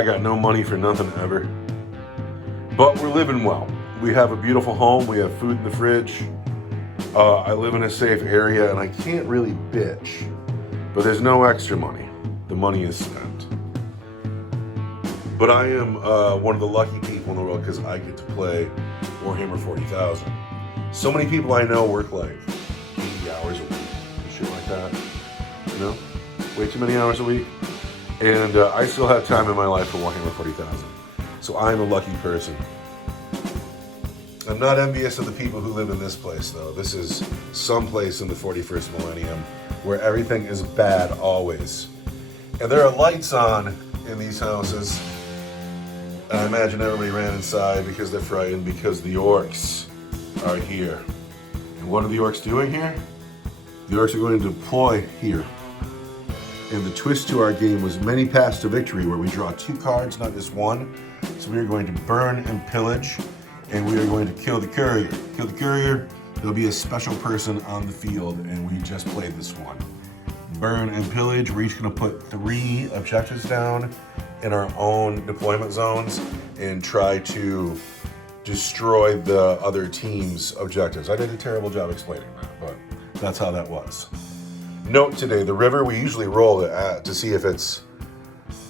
I got no money for nothing ever. But we're living well. We have a beautiful home. We have food in the fridge. I live in a safe area, and I can't really bitch. But there's no extra money. The money is spent. But I am one of the lucky people in the world because I get to play Warhammer 40,000. So many people I know work like 80 hours a week and shit like that. You know? Way too many hours a week. And I still have time in my life for Warhammer 40,000. So I'm a lucky person. I'm not envious of the people who live in this place, though. This is someplace in the 41st millennium where everything is bad always. And there are lights on in these houses. I imagine everybody ran inside because they're frightened because the orcs are here. And what are the orcs doing here? The orcs are going to deploy here. And the twist to our game was many paths to victory, where we draw 2 cards, not just one. So we are going to burn and pillage, and we are going to kill the courier. Kill the courier, there'll be a special person on the field, and we just played this one. Burn and pillage, we're each going to put 3 objectives down in our own deployment zones and try to destroy the other team's objectives. I did a terrible job explaining that, but that's how that was. Note today, the river, we usually roll it to see if it's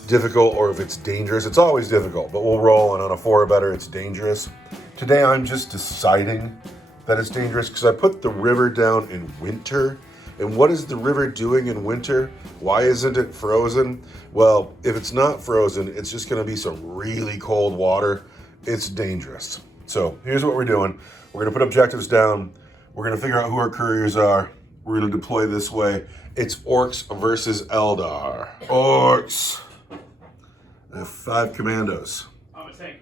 difficult or if it's dangerous. It's always difficult, but we'll roll, and on a 4 or better, it's dangerous. Today, I'm just deciding that it's dangerous because I put the river down in winter. And what is the river doing in winter? Why isn't it frozen? Well, if it's not frozen, it's just gonna be some really cold water. It's dangerous. So here's what we're doing. We're gonna put objectives down. We're gonna figure out who our couriers are. We're gonna deploy this way. It's Orks versus Eldar. Orks. I have 5 commandos. I'm a tank.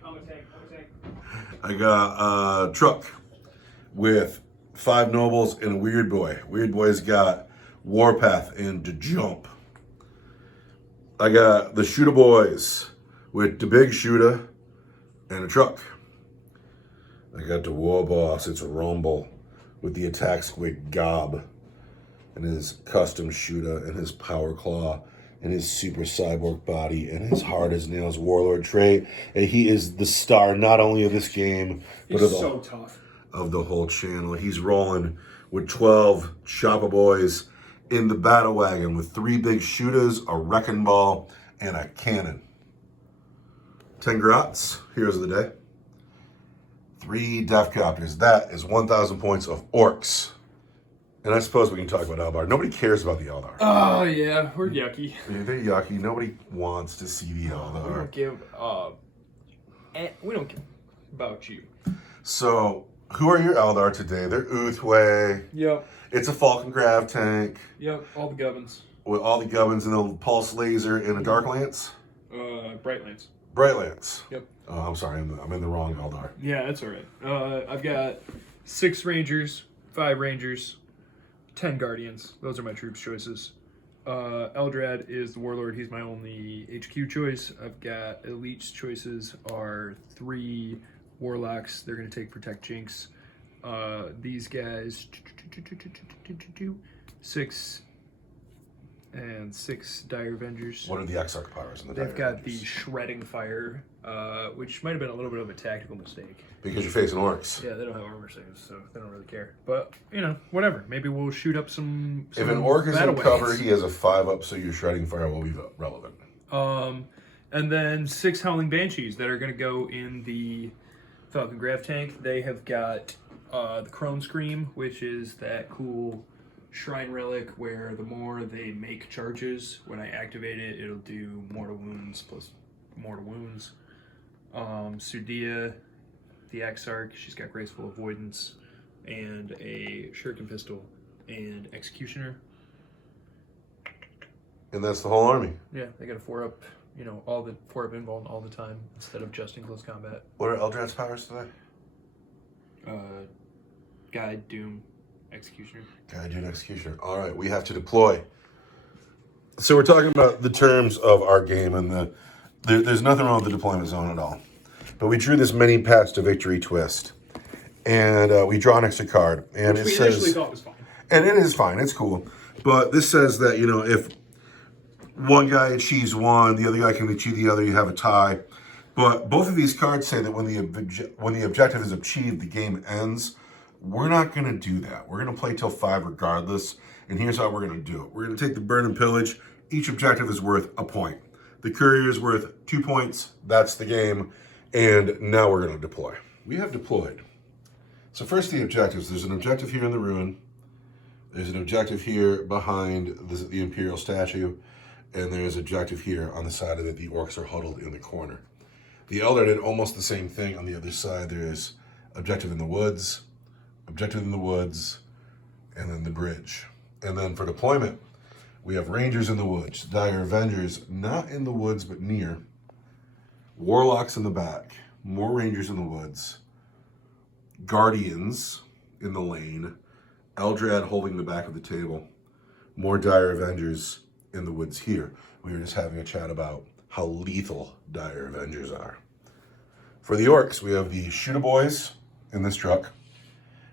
I got a truck with 5 nobles and a weird boy. Weird boy's got warpath and to jump. I got the shooter boys with the big shooter and a truck. I got the war boss, it's a rumble, with the attack squid Gob and his custom shooter and his power claw and his super cyborg body and his hard as nails warlord trait. And he is the star not only of this game, but He's so tough. Of the whole channel. He's rolling with 12 chopper boys in the battle wagon with 3 big shooters, a wrecking ball, and a cannon. 10 grots, heroes of the day. 3 death copters. That is 1,000 points of orcs. And I suppose we can talk about Eldar. Nobody cares about the Eldar. Oh yeah, we're yucky. Yeah, they're yucky. Nobody wants to see the Eldar. We don't care about you. So, who are your Eldar today? They're Ulthwe. Yep. It's a Falcon Grav tank. Yep. All the gubbins. With all the gubbins and the pulse laser and a dark lance. Bright lance. Bright lance. Yep. Oh, I'm sorry, I'm in the wrong Eldar. Yeah, that's all right. I've got 6 rangers, 5 rangers, 10 guardians. Those are my troops choices. Eldrad is the warlord. He's my only HQ choice. I've got elites choices are 3 warlocks. They're going to take protect jinx. These guys 6 and 6 dire avengers. What are the Exarch powers in the They've dire got avengers? the shredding fire, which might have been a little bit of a tactical mistake. Because you're facing orcs. Yeah, they don't have armor saves, so they don't really care. But you know, whatever. Maybe we'll shoot up some If an orc is in battle cover, wagons. he has a 5-up, so your shredding fire will be relevant. And then 6 howling banshees that are going to go in the Falcon Grav tank. They have got the Crone Scream, which is that cool shrine relic where the more they make charges, when I activate it, it'll do mortal wounds plus mortal wounds. Sudia, the Exarch, she's got graceful avoidance and a shuriken pistol and executioner. And that's the whole army. Yeah, they got a 4-up, you know, all the 4-up involved all the time instead of just in close combat. What are Eldrad's powers today? Guide, Doom, Executioner. Guide, Doom, Executioner. All right, we have to deploy. So we're talking about the terms of our game, and there's nothing wrong with the deployment zone at all. But we drew this many paths to victory twist, and we draw an extra card, and Which it we says, initially thought was fine. and it is fine, it's cool. But this says that, you know, if one guy achieves one, the other guy can achieve the other, you have a tie. But both of these cards say that when the objective is achieved, the game ends. We're not going to do that. We're going to play till 5 regardless. And here's how we're going to do it. We're going to take the burn and pillage. Each objective is worth a point. The courier is worth 2 points. That's the game. And now we're going to deploy. We have deployed. So first the objectives. There's an objective here in the ruin. There's an objective here behind the Imperial statue. And there's an objective here on the side of it. The orcs are huddled in the corner. The Eldar did almost the same thing on the other side. There's objective in the woods, and then the bridge. And then for deployment, we have Rangers in the woods, Dire Avengers, not in the woods, but near. Warlocks in the back, more Rangers in the woods, Guardians in the lane, Eldrad holding the back of the table, more Dire Avengers in the woods here. We were just having a chat about how lethal Dire Avengers are. For the Orcs, we have the Shooter Boys in this truck.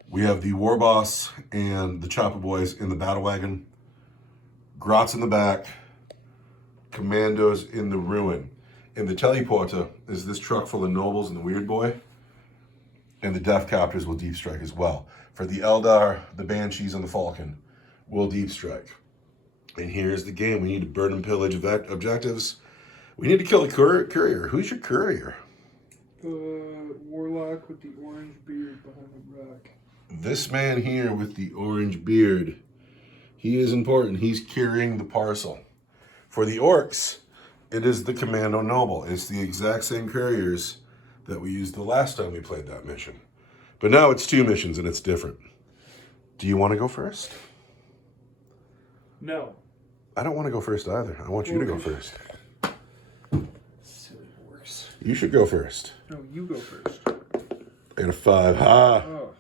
We have the War Boss and the Chopper Boys in the Battle Wagon. Grots in the back. Commandos in the Ruin. In the Teleporter is this truck full of Nobles and the Weird Boy. And the Death Copters will deep strike as well. For the Eldar, the Banshees and the Falcon will deep strike. And here's the game. We need to burn and pillage objectives. We need to kill the courier. Who's your courier? Warlock with the orange beard behind the rock. This man here with the orange beard. He is important. He's carrying the parcel. For the Orcs, it is the Commando Noble. It's the exact same couriers that we used the last time we played that mission. But now it's 2 missions and it's different. Do you want to go first? No. I don't want to go first either. I want you to go first. Silly horse. You should go first. No, you go first. I got a 5. Ha! Oh.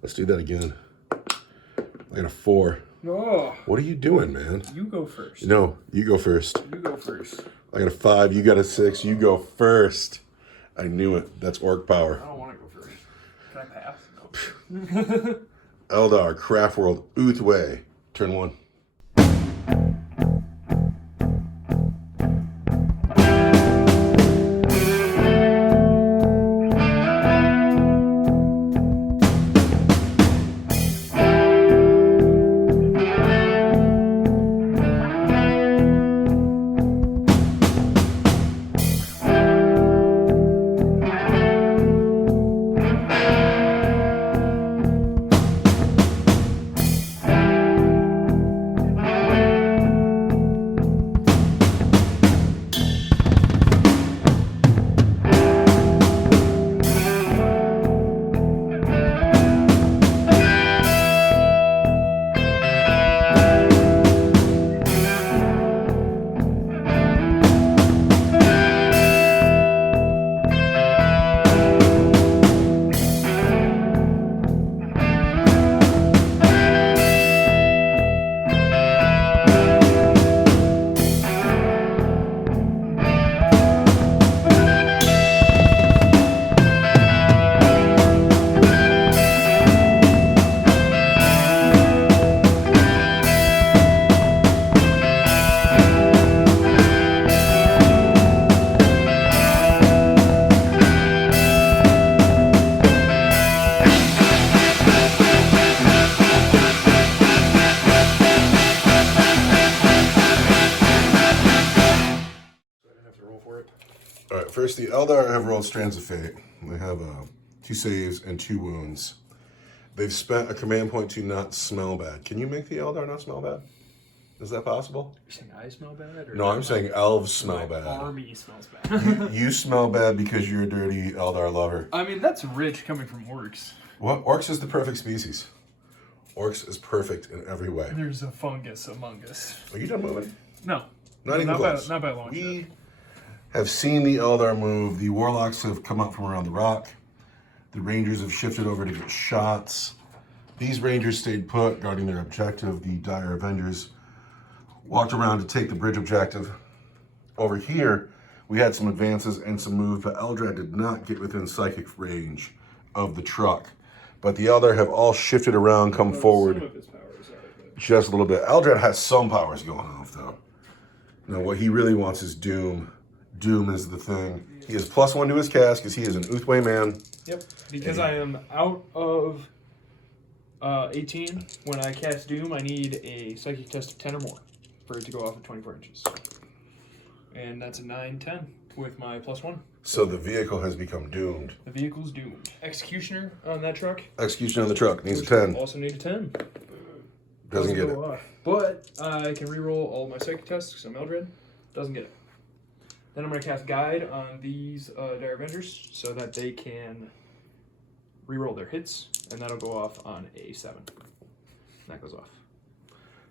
Let's do that again. I got a 4. Oh. What are you doing, man? You go first. No, you go first. You go first. I got a 5. You got a 6. You go first. I knew it. That's orc power. I don't want to go first. Can I pass? No. Eldar, Craft World, Ulthwe. Turn 1. Alright, first the Eldar have rolled Strands of Fate. They have 2 saves and 2 wounds. They've spent a command point to not smell bad. Can you make the Eldar not smell bad? Is that possible? You're saying I smell bad? Or no, I'm saying elves smell bad. Army smells bad. You smell bad because you're a dirty Eldar lover. I mean, that's rich coming from orcs. What? Orcs is the perfect species. Orcs is perfect in every way. There's a fungus among us. Are you done moving? No. Not even close. Not by a long shot. We have seen the Eldar move. The Warlocks have come up from around the rock. The Rangers have shifted over to get shots. These Rangers stayed put, guarding their objective. The Dire Avengers walked around to take the bridge objective. Over here, we had some advances and some moves, but Eldrad did not get within psychic range of the truck. But the Eldar have all shifted around, come forward Some of his powers are, but... just a little bit. Eldrad has some powers going off, though. No, what he really wants is Doom. Doom is the thing. He has +1 to his cast because he is an Ulthwe man. Yep, because I am out of 18. When I cast Doom, I need a psychic test of 10 or more for it to go off at 24 inches. And that's a 9-10 with my +1. So the vehicle has become doomed. The vehicle's doomed. Executioner on that truck. Execution on the truck needs a 10. Also need a 10. Doesn't get it. Off. But I can reroll all my psychic tests because I'm Eldred. Doesn't get it. Then I'm going to cast Guide on these Dire Avengers so that they can reroll their hits, and that'll go off on a 7. That goes off.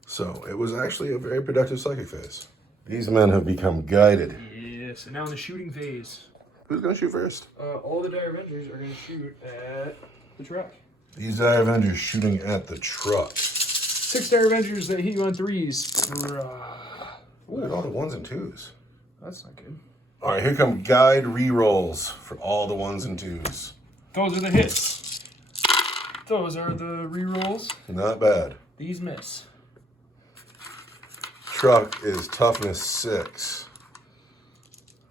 So it was actually a very productive psychic phase. These men have become guided. Yes, and now in the shooting phase. Who's going to shoot first? All the Dire Avengers are going to shoot at the truck. These Dire Avengers shooting at the truck. 6 Dire Avengers that hit you on 3s. Look at all the 1s and 2s. That's not good. All right, here come guide rerolls for all the 1s and 2s. Those are the hits. Those are the rerolls. Not bad. These miss. Truck is toughness 6.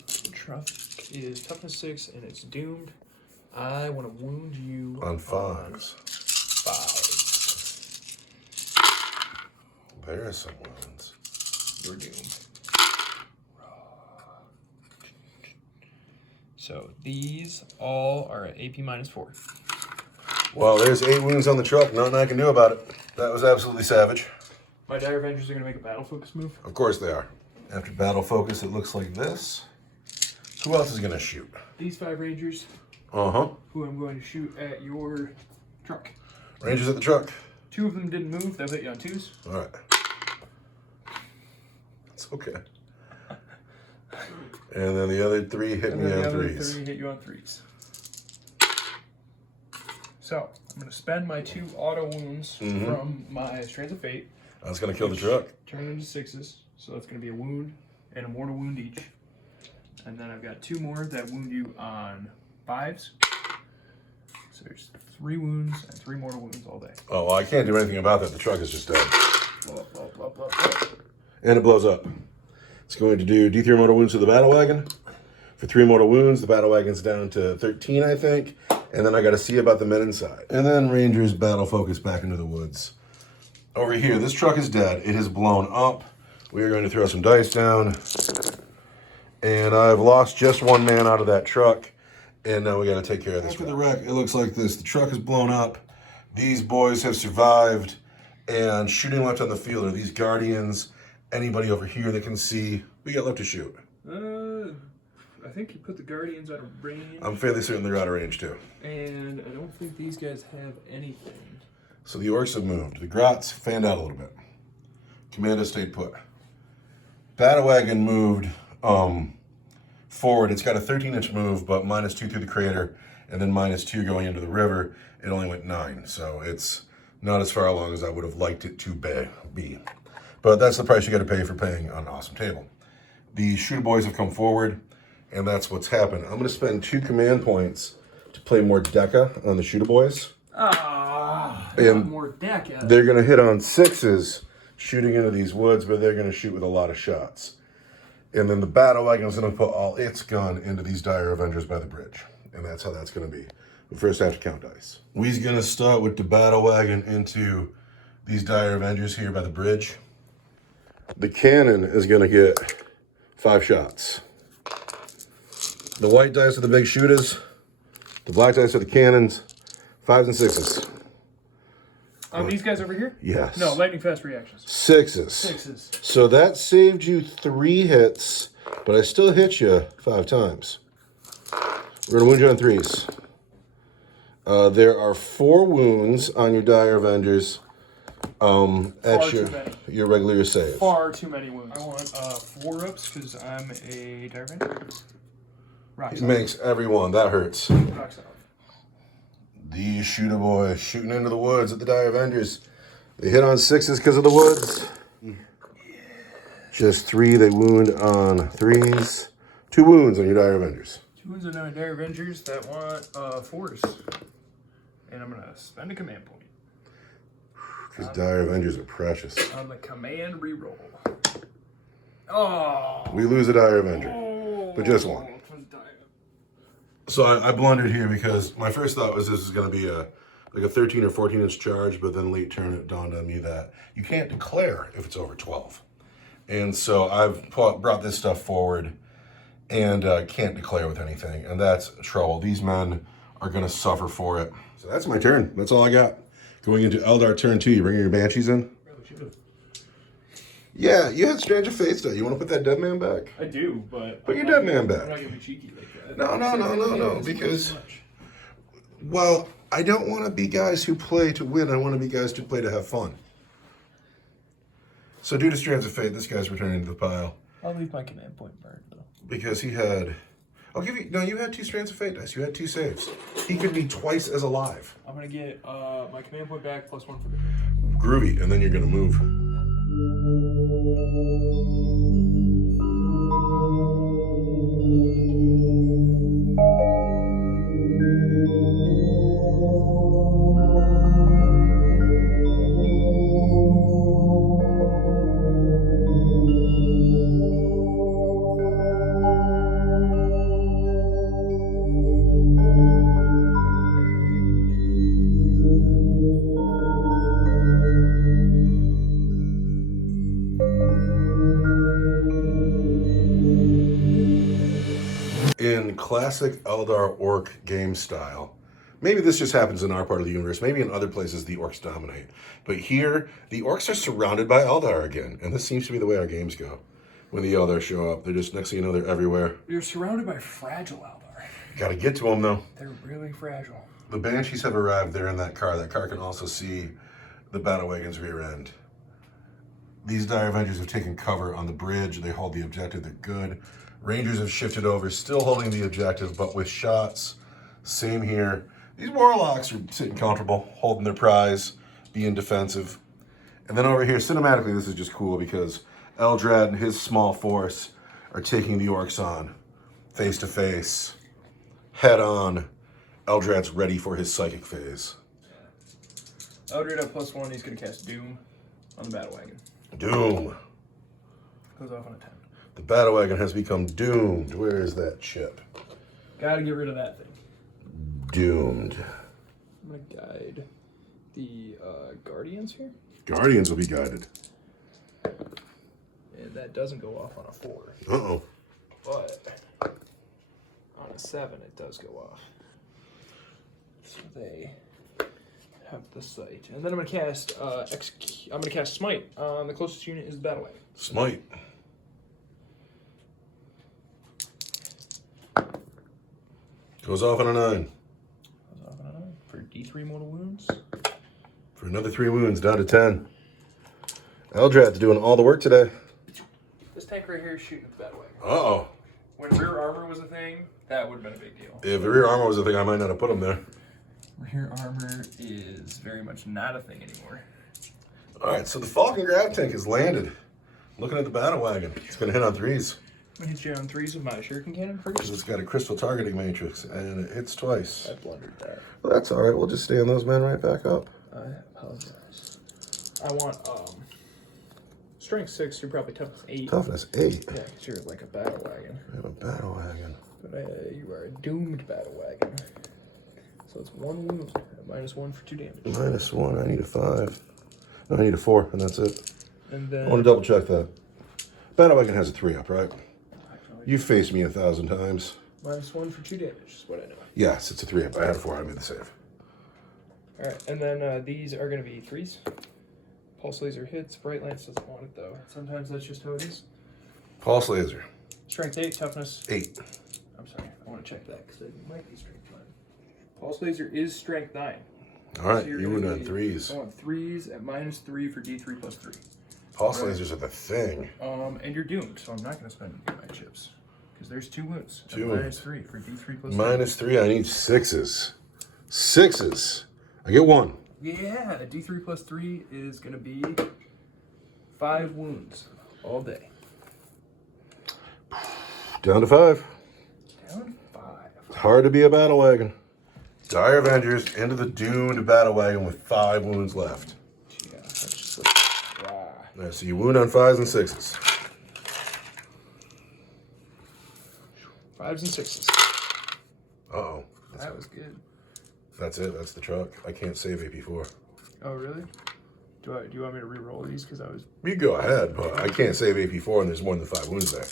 The truck is toughness 6 and it's doomed. I want to wound you On 5s. 5. There are some wounds. You're doomed. So these all are at AP -4. Well, there's 8 wounds on the truck. Nothing I can do about it. That was absolutely savage. My Dire Avengers are going to make a battle focus move. Of course they are. After battle focus, it looks like this. Who else is going to shoot? These 5 Rangers, Uh-huh. who I'm going to shoot at your truck. Rangers at the truck. 2 of them didn't move. They'll hit you on 2s. All right. It's okay. And then the other 3 hit me on 3s. 3 hit you on 3s. So I'm going to spend my 2 auto wounds from my Strands of Fate. That's going to kill the truck. Turn into 6s. So that's going to be a wound and a mortal wound each. And then I've got 2 more that wound you on 5s. So there's 3 wounds and 3 mortal wounds all day. Oh, well, I can't do anything about that. The truck is just dead. Blow up, blow up, blow up, blow up. And it blows up. It's going to do D3 mortal wounds to the battle wagon. For 3 mortal wounds, the battle wagon's down to 13, I think. And then I got to see about the men inside. And then Rangers battle focus back into the woods. Over here, this truck is dead. It has blown up. We are going to throw some dice down. And I've lost just 1 man out of that truck. And now we got to take care of this. After the wreck, it looks like this. The truck is blown up. These boys have survived. And shooting left on the field are these guardians. Anybody over here that can see. We got left to shoot. I think you put the Guardians out of range. I'm fairly certain they're out of range too. And I don't think these guys have anything. So the Orks have moved. The Grots fanned out a little bit. Commando stayed put. Battle Wagon moved forward. It's got a 13-inch move, but -2 through the crater, and then -2 going into the river. It only went 9, so it's not as far along as I would have liked it to be. But that's the price you got to pay for playing an awesome table. The Shooter Boys have come forward, and that's what's happened. I'm going to spend 2 command points to play more Deca on the Shooter Boys. And more Deca. They're going to hit on 6s, shooting into these woods, but they're going to shoot with a lot of shots. And then the Battle Wagon is going to put all its gun into these Dire Avengers by the bridge. And that's how that's going to be. But first I have to count dice. We's going to start with the Battle Wagon into these Dire Avengers here by the bridge. The cannon is going to get 5 shots. The white dice are the big shooters. The black dice are the cannons. 5s and 6s. These guys over here? Yes. No, lightning fast reactions. 6s. 6s. So that saved you 3 hits, but I still hit you 5 times. We're going to wound you on 3s. There are 4 wounds on your Dire Avengers at your regular save. Far too many wounds. I want 4-ups because I'm a Dire Avenger. Rock It solid. makes everyone. That hurts. Rock solid. These Shooter Boys shooting into the woods at the Dire Avengers. They hit on 6s because of the woods. Just 3 they wound on 3s. 2 wounds on your Dire Avengers. 2 wounds on our Dire Avengers that want 4s. And I'm going to spend a command point. Because Dire Avengers are precious. On the command reroll. Oh. We lose a Dire Avenger, but just one. So I blundered here because my first thought was this is going to be like a 13 or 14 inch charge, but then late turn it dawned on me that you can't declare if it's over 12. And so I've brought this stuff forward and can't declare with anything, and that's trouble. These men are going to suffer for it. So that's my turn. That's all I got. Going into Eldar turn 2, you bringing your Banshees in? Yeah, you had Strange of Fates, though. You want to put that dead man back? I do, but... Put your dead man back. I'm not going to be cheeky like that. No, because... Well, I don't want to be guys who play to win. I want to be guys who play to have fun. So due to Strands of Fate, this guy's returning to the pile. I'll leave my command point burned, though. Because he had... I'll give you... No, you had 2 Strands of Fate dice. You had 2 saves. He could be twice as alive. I'm going to get my command point back plus 1 for the... Groovy, and then you're going to move. In classic Eldar Orc game style, maybe this just happens in our part of the universe, maybe in other places the Orcs dominate, but here the Orcs are surrounded by Eldar again, and this seems to be the way our games go. When the Eldar show up, they're just, next thing you know, they're everywhere. You're surrounded by fragile Eldar. Gotta get to them, though. They're really fragile. The Banshees have arrived. They're in that car. That car can also see the battle wagon's rear end. These Dire Avengers have taken cover on the bridge. They hold the objective. They're good. Rangers have shifted over, still holding the objective, but with shots. Same here. These Warlocks are sitting comfortable, holding their prize, being defensive. And then over here, cinematically, this is just cool because Eldrad and his small force are taking the Orcs on, face to face, head on. Eldrad's ready for his psychic phase. Eldrad at +1, he's going to cast Doom on the battle wagon. Doom. Goes off on a 10. The battle wagon has become doomed. Where is that chip? Gotta get rid of that thing. Doomed. I'm gonna guide the Guardians here. Guardians will be guided. And that doesn't go off on a 4. Uh-oh. But on a 7, it does go off. So they have the sight. And then I'm gonna cast I'm gonna cast Smite. The closest unit is the battle wagon. Smite. Goes off on a 9. Goes off on a 9 for D3 mortal wounds. For another 3 wounds, down to 10. Eldrad's doing all the work today. This tank right here is shooting at the battle wagon. Uh-oh. When rear armor was a thing, that would have been a big deal. If the rear armor was a thing, I might not have put him there. Rear armor is very much not a thing anymore. All right, so the Falcon Grav Tank has landed. Looking at the battle wagon. It's going to hit on 3s. I'm going to hit you on 3s with my shuriken cannon Because first. it's got a crystal targeting matrix, and it hits twice. I blundered there. Well, that's all right. We'll just stand those men right back up. I apologize. I want strength 6. You're probably toughness 8. Toughness 8. Yeah, because you're like a battle wagon. I have a battle wagon. But you are a doomed battle wagon. So it's 1 wound at -1 for 2 damage. -1. I need a 5. No, I need a 4, and that's it. And then I want to double check that. Battle wagon has a 3 up, right? You faced me 1,000 times. -1 for 2 damage is what I know. Yes, it's a 3 up. I had a 4. I made the save. All right, and then these are going to be 3s. Pulse laser hits. Bright Lance doesn't want it though. Sometimes that's just how it is. Pulse laser. Strength 8, toughness 8. I'm sorry, I want to check that because it might be strength 9. Pulse laser is strength 9. All right, So you're you gonna went on be 3s. going 3s at -3 for D3 + 3. Pulse lasers are the thing. And you're doomed, so I'm not going to spend any of my chips. Because there's 2 wounds. At 2 wounds. -3 for D3 + 3. -3. I need 6s. 6s. I get 1. Yeah, a D3 + 3 is going to be 5 wounds all day. Down to 5. Down 5. It's hard to be a battle wagon. Dire Avengers into the doomed battle wagon with 5 wounds left. Yeah, that's just like, All right, so you wound on 5s and 6s. 5s and 6s. Uh-oh. That was good. That's it. That's the truck. I can't save AP4. Oh, really? Do you want me to re-roll these? Because I was... You go ahead, but I can't save AP4 and there's more than 5 wounds there.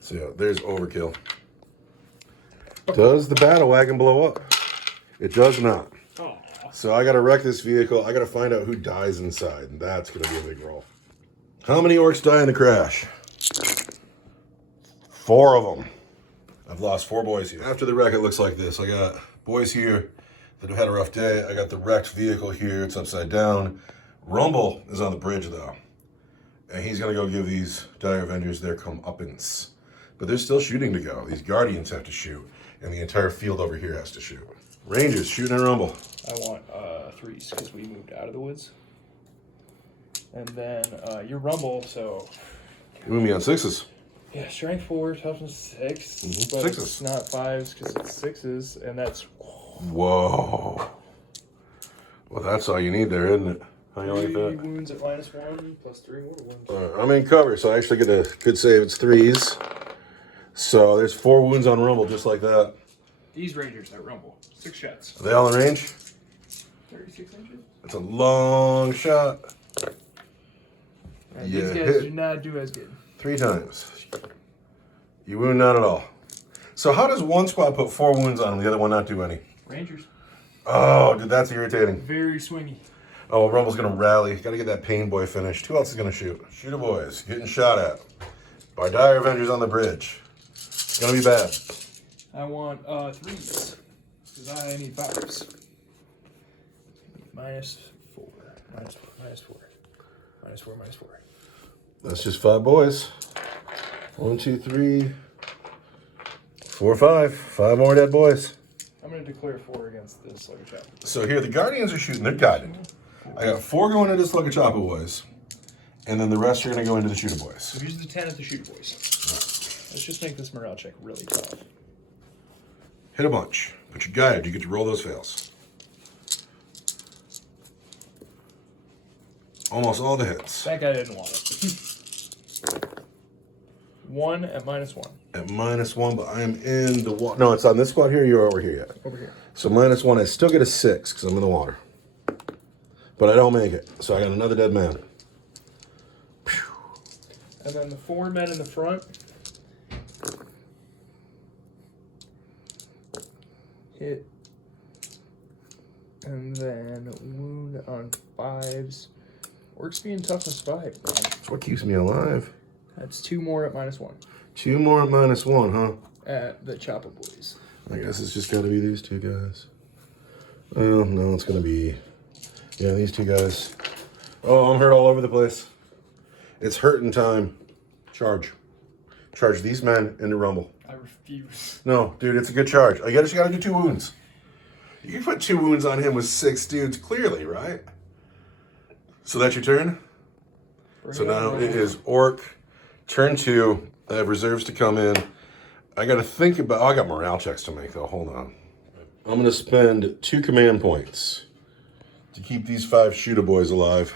So yeah, there's overkill. Does the battle wagon blow up? It does not. Oh. So I gotta wreck this vehicle. I gotta find out who dies inside, and that's gonna be a big roll. How many orcs die in the crash? 4 of them. I've lost 4 boys here. After the wreck, it looks like this. I got boys here that have had a rough day. I got the wrecked vehicle here. It's upside down. Rumble is on the bridge, though. And he's going to go give these Dire Avengers their comeuppance. But there's still shooting to go. These Guardians have to shoot. And the entire field over here has to shoot. Rangers shooting at Rumble. I want 3s because we moved out of the woods. And then your Rumble, so... You move me on 6s. Yeah, strength 4, toughness 6. But 6s. it's not 5s because it's 6s, and that's... Whoa. Well, that's all you need there, isn't it? How you like 3 that? wounds at -1, plus 3 mortal wounds. All right, I'm in cover, so I actually get a good save. It's 3s. So there's 4 wounds on Rumble, just like that. These Rangers at Rumble, 6 shots. Are they all in range? 36 inches? That's a long shot. And Yeah, these guys hit. do not do as good. 3 times. You wound not at all. So how does one squad put 4 wounds on and the other one not do any? Rangers, Oh, dude, that's irritating. very swingy. Oh, Rumble's going to rally. Got to get that pain boy finished. Who else is going to shoot? Shooter boys. Getting shot at. By Dire Avengers on the bridge. It's going to be bad. I want 3s, because I need 5s. -4, -4, -4, -4, -4. That's just 5 boys. 1, 2, 3, 4, 5. 5 more dead boys. I'm going to declare 4 against this Slugger Chapel. So here, the Guardians are shooting. They're guided. I got 4 going into Slugger Chopper boys. And then the rest are going to go into the Shooter boys. So use the 10 at the Shooter boys. Let's just make this morale check really tough. Hit a bunch. But you're guided. You get to roll those fails. Almost all the hits. That guy didn't want it. 1 at -1. At -1, but I am in the water. No, it's on this squad here. You're over here yet. Over here. So -1, I still get a 6 because I'm in the water. But I don't make it. So I got another dead man. And then the 4 men in the front. Hit. And then wound on 5s. Orcs being toughness 5, man. That's what keeps me alive. That's 2 more at -1. 2 more at -1, huh? At the Chopper boys. I guess it's just got to be these 2 guys. Well, no, it's going to be... Yeah, these 2 guys. Oh, I'm hurt all over the place. It's hurting time. Charge. Charge these men into Rumble. I refuse. No, dude, it's a good charge. I just got to do 2 wounds. You can put 2 wounds on him with 6 dudes clearly, right? So that's your turn? So now it is Orc. Turn 2. I have reserves to come in. I got to think about... Oh, I got morale checks to make, though. Hold on. I'm going to spend 2 command points to keep these 5 Shooter boys alive.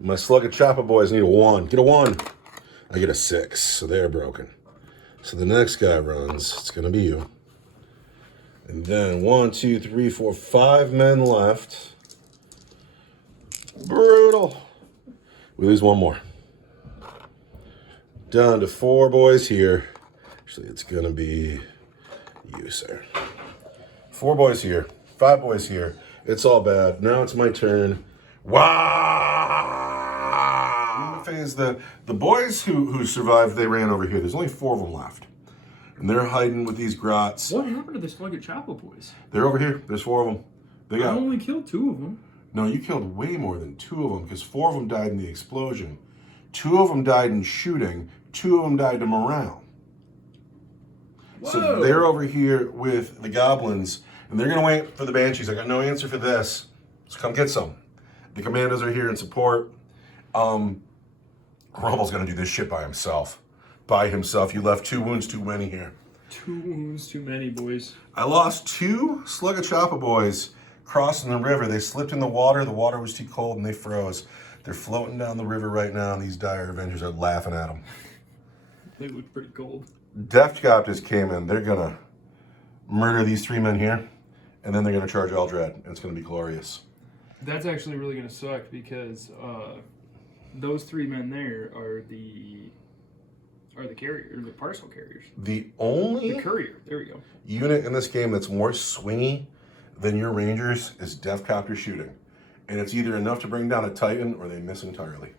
My Slugger Chopper boys need a 1. Get a 1. I get a 6, so they're broken. So the next guy runs. It's going to be you. And then 1, 2, 3, 4, 5 men left. Brutal. We lose 1 more. Down to 4 boys here. Actually, it's going to be you, sir. 4 boys here. 5 boys here. It's all bad. Now it's my turn. Wow! Phase the boys who survived, they ran over here. There's only 4 of them left. And they're hiding with these grots. What happened to the Slugger Chapel boys? They're over here. There's 4 of them. They got... I only killed 2 of them. No, you killed way more than 2 of them because 4 of them died in the explosion. 2 of them died in shooting. 2 of them died to morale. Whoa. So they're over here with the goblins, and they're going to wait for the banshees. I got no answer for this, so come get some. The commandos are here in support. Rumble's going to do this shit by himself. By himself. You left 2 wounds too many here. 2 wounds too many, boys. I lost 2 Slugger Chopper boys crossing the river. They slipped in the water. The water was too cold, and they froze. They're floating down the river right now, and these dire Avengers are laughing at them. They look pretty cold. Deathcopters came in. They're going to murder these 3 men here, and then they're going to charge Eldrad, and it's going to be glorious. That's actually really going to suck because those 3 men there are the carrier, the parcel carriers. The only courier. There we go. Unit in this game that's more swingy than your Rangers is Deathcopter shooting. And it's either enough to bring down a Titan or they miss entirely.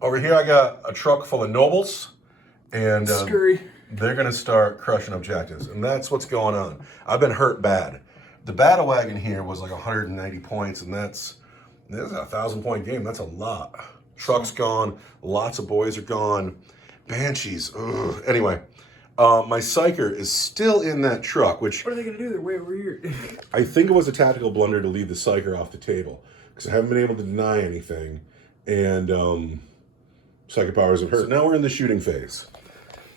Over here I got a truck full of nobles. And they're going to start crushing objectives. And that's what's going on. I've been hurt bad. The battle wagon here was like 190 points. And that's a 1,000-point game. That's a lot. Truck's gone. Lots of boys are gone. Banshees. Ugh. Anyway. My Psyker is still in that truck, which... What are they going to do? They're way over here. I think it was a tactical blunder to leave the Psyker off the table. Because I haven't been able to deny anything. And Psychic powers have hurt. So now we're in the shooting phase.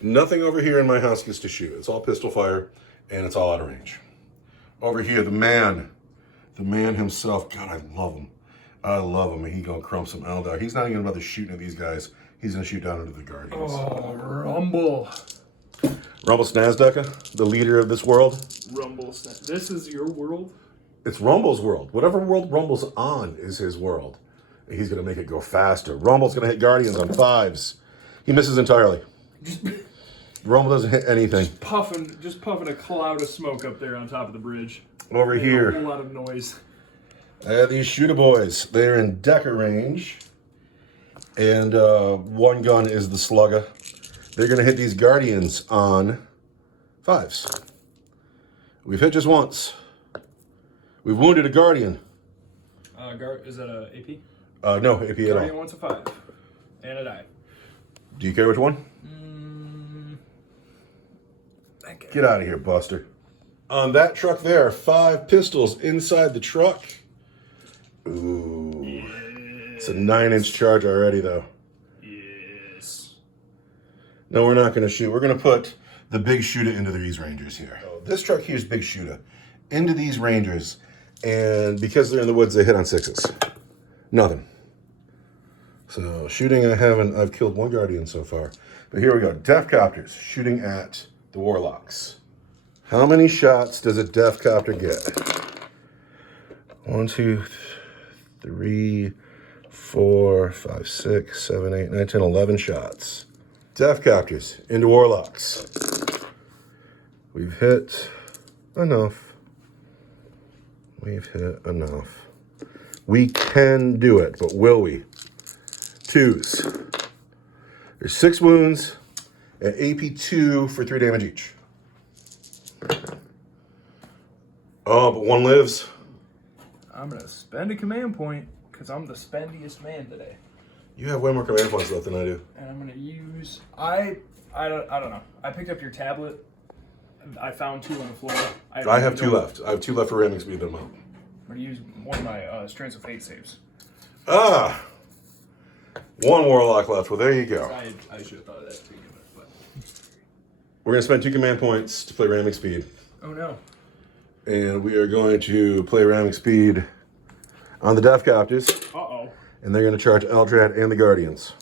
Nothing over here in my house gets to shoot. It's all pistol fire, and it's all out of range. Over here, the man himself. God, I love him. I love him. He going to crump some Eldar. He's not even about to shoot at these guys. He's going to shoot down into the Guardians. Oh, Rumble. Rumble Snazdeka, the leader of this world. Rumble This is your world? It's Rumble's world. Whatever world Rumble's on is his world. He's going to make it go faster. Rumble's going to hit Guardians on 5s. He misses entirely. Rumble doesn't hit anything. Just puffing a cloud of smoke up there on top of the bridge. Over here. A whole lot of noise. These shooter boys, they're in Decker range. And one gun is the Slugger. They're going to hit these Guardians on 5s. We've hit just once. We've wounded a Guardian. Is that a AP? No, AP at all. Guardian wants a 5. And a die. Do you care which one? Get out of here, Buster. On that truck there are 5 pistols inside the truck. Ooh. Yes. It's a 9-inch charge already, though. Yes. No, we're not going to shoot. We're going to put the big shooter into these Rangers here. So this truck here is big shooter. Into these Rangers. And because they're in the woods, they hit on 6s. Nothing. So shooting, I've killed 1 Guardian so far. But here we go. Deathcopters shooting at the Warlocks. How many shots does a Deathcopter get? 1, 2, 3, 4, 5, 6, 7, 8, 9, 10, 11 shots. Deathcopters into Warlocks. We've hit enough. We've hit enough. We can do it, but will we? 2s. There's 6 wounds at AP 2 for 3 damage each. Oh, but 1 lives. I'm going to spend a command point because I'm the spendiest man today. You have way more command points left than I do. And I'm going to use... I don't know. I picked up your tablet. I found 2 on the floor. I have 2 left. I have 2 left for ramming speed, but I'm out. I'm going to use one of my Strengths of Fate saves. Ah! 1 Warlock left. Well, there you go. I should have thought of that to begin with. But... We're going to spend 2 command points to play ramming speed. Oh, no. And we are going to play ramming speed on the Deathcopters. Uh-oh. And they're going to charge Eldrad and the Guardians.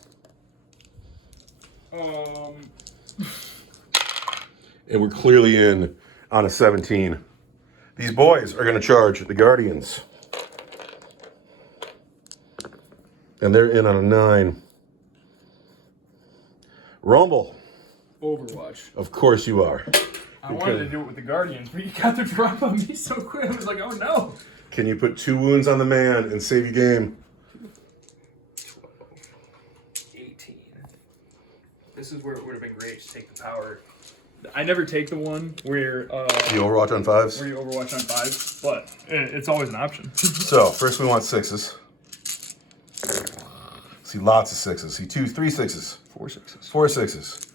And we're clearly in on a 17. These boys are going to charge the Guardians. And they're in on a 9. Rumble. Overwatch. Of course you are. I wanted to do it with the Guardians, but you got the drop on me so quick. I was like, oh no. Can you put 2 wounds on the man and save your game? 12, 18. This is where it would have been great to take the power. I never take the one where You Overwatch on 5s? where you Overwatch on 5s, but it's always an option. So first we want 6s. See lots of 6s. See 2, 3 6s. 4 6s. 4 6s.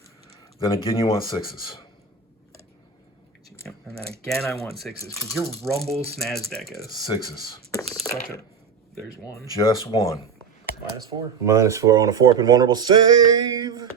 Then again you want 6s. Yep. And then again I want 6s because you're Rumble Snazdeka. 6s. There's 1. Just 1. -4. -4 on a 4-up invulnerable save.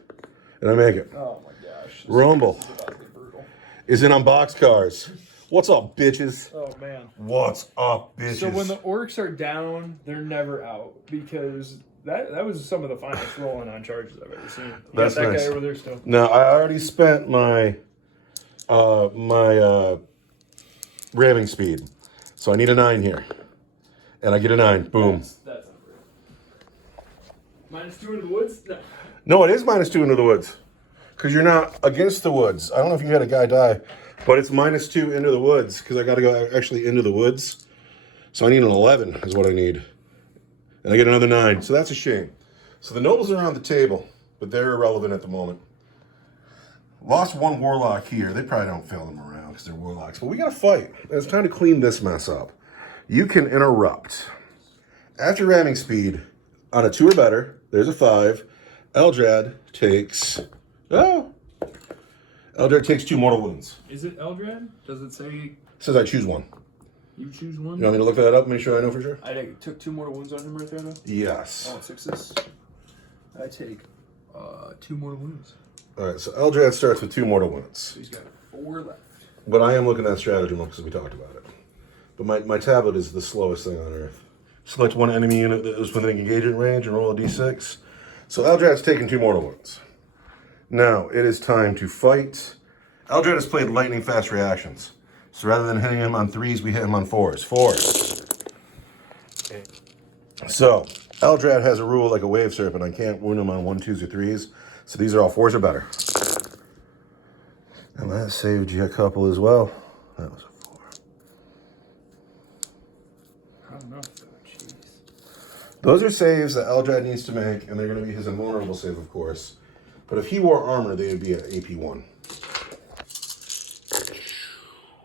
And I make it. Oh my gosh. Rumble This is about to be brutal. is in on boxcars. What's up, bitches? Oh man. What's up, bitches? So when the orcs are down, they're never out because that was some of the finest rolling on charges I've ever seen. That's that nice. guy over there still. Now, I already spent my ramming speed, so I need a 9 here, and I get a 9. Boom. That's -2 into the woods. No. No, it is -2 into the woods, because you're not against the woods. I don't know if you had a guy die, but it's -2 into the woods because I got to go actually into the woods. So I need an 11 is what I need, and I get another 9. So that's a shame. So the nobles are on the table, but they're irrelevant at the moment. Lost 1 warlock here. They probably don't fail them around because they're warlocks. But we got to fight. It's time to clean this mess up. You can interrupt. After ramming speed, on a 2 or better, there's a 5. Eldrad takes... Oh! Eldrad takes 2 mortal wounds. Is it Eldrad? Does it say It says I choose 1. you choose one? You want me to look that up and make sure I know for sure? I took 2 mortal wounds on him right there, though. Yes. Oh, 6s. I take 2 mortal wounds. All right, so Eldrad starts with 2 mortal wounds. So he's got 4 left. But I am looking at strategy mode because we talked about it. But my tablet is the slowest thing on earth. Select 1 enemy unit that is within engagement range and roll a d6. So Eldrad's taken 2 mortal wounds. Now, it is time to fight. Eldrad has played lightning fast reactions. So rather than hitting him on 3s, we hit him on 4s. 4s. So, Eldrad has a rule like a wave serpent. I can't wound him on 1, 2s, or 3s. So these are all 4s or better. And that saved you a couple as well. That was a 4. I don't know. Jeez. Those are saves that Eldrad needs to make, and they're going to be his invulnerable save, of course. But if he wore armor, they would be at AP 1.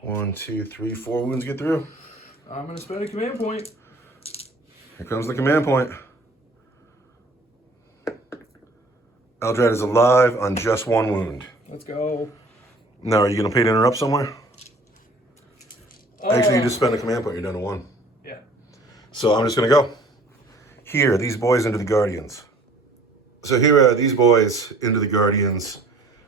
1, 2, 3, 4 wounds get through. I'm going to spend a command point. Here comes the command point. Eldrad is alive on just 1 wound. Let's go. Now, are you going to pay to interrupt somewhere? Actually, you just spend a command point. You're down to 1. Yeah. So I'm just going to go. Here, these boys into the Guardians. So here are these boys into the Guardians.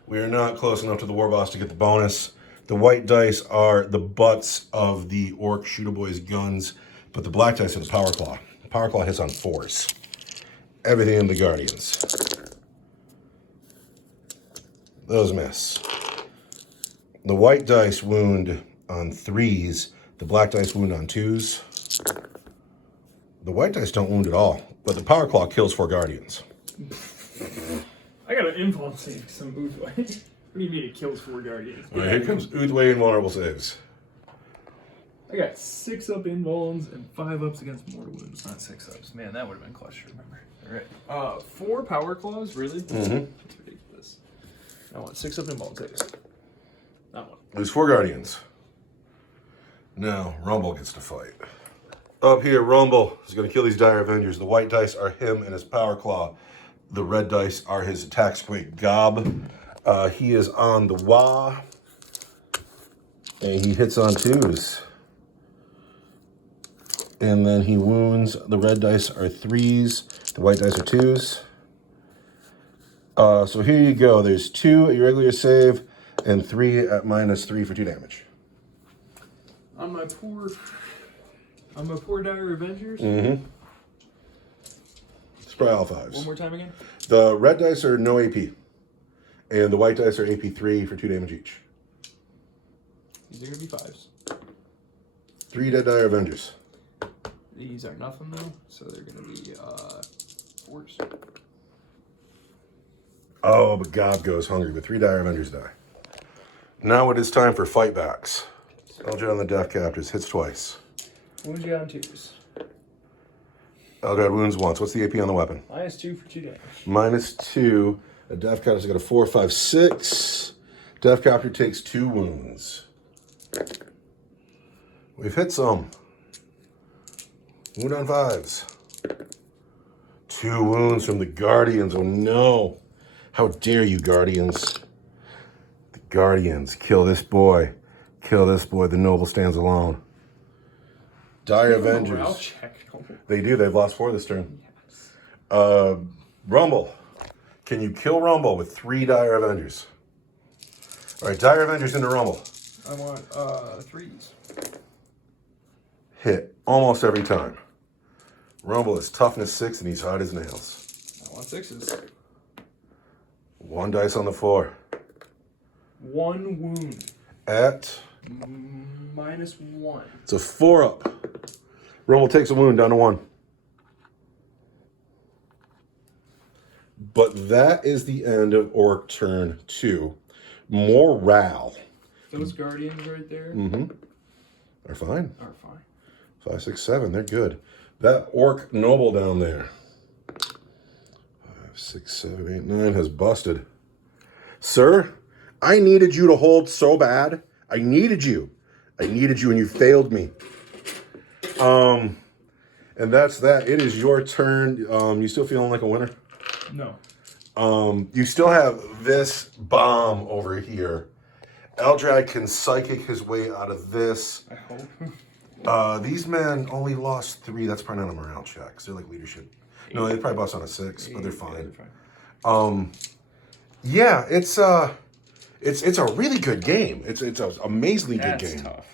We are not close enough to the War Boss to get the bonus. The white dice are the butts of the Orc Shooter Boys' guns, but the black dice are the Power Claw. The Power Claw hits on 4s. Everything in the Guardians. Those miss. The white dice wound on 3s. The black dice wound on 2s. The white dice don't wound at all, but the Power Claw kills 4 Guardians. I got an influence save some Ulthwe. What do you mean it kills 4 Guardians? All right, here comes Ulthwe invulnerable saves. I got 6 up invulns and 5 ups against mortal wounds. Not 6 ups. Man, that would have been clutch to remember. All right. 4 power claws, really? Mm-hmm. That's ridiculous. I want 6 up invuln saves. That one. There's 4 Guardians. Now, Rumble gets to fight. Up here, Rumble is going to kill these Dire Avengers. The white dice are him and his Power Claw. The red dice are his Attack Squig Gob. He is on the Wah. And he hits on 2s. And then he wounds. The red dice are 3s. The white dice are 2s. So here you go. There's 2 at your regular save and 3 at -3 for 2 damage. On my poor Dire Avengers. Mm-hmm. It's probably all 5s. One more time again. The red dice are no AP. And the white dice are AP 3 for 2 damage each. These are going to be 5s. 3 dead Dire Avengers. These are nothing though, so they're going to be 4s. Oh, but Gob goes hungry, but 3 Dire Avengers die. Now it is time for fight backs. Eldrad on the Death Captors hits twice. Wounds you on 2s. Eldrad wounds once. What's the AP on the weapon? -2 for 2 damage. -2. A Death Captor's got a 4, 5, 6. Death Captor takes 2 wounds. We've hit some. Wound on 5s. 2 wounds from the Guardians. Oh no. How dare you, Guardians. The Guardians. Kill this boy. Kill this boy. The noble stands alone. Dire Avengers. Morale check. They do. They've lost 4 this turn. Yes. Rumble. Can you kill Rumble with 3 Dire Avengers? All right, Dire Avengers into Rumble. I want 3s. Hit almost every time. Rumble is toughness 6 and he's hard as nails. I want 6s. 1 dice on the floor. 1 wound. At -1. it's a 4 up. Rumble takes a wound down to 1. But that is the end of Orc turn 2. Morale. Those guardians right there Are fine. are fine. 5, 6, 7. They're good. That Orc noble down there. 5, 6, 7, 8, 9 has busted. Sir, I needed you to hold so bad. I needed you and you failed me. And that's that. It is your turn. You still feeling like a winner? No. You still have this bomb over here. Eldrad can psychic his way out of this. I hope. These men only lost 3. That's probably not a morale check. 'Cause they're like leadership. No, they probably lost on a 6, but they're fine. Yeah, it's a really good game. It's an amazingly good game. That's tough.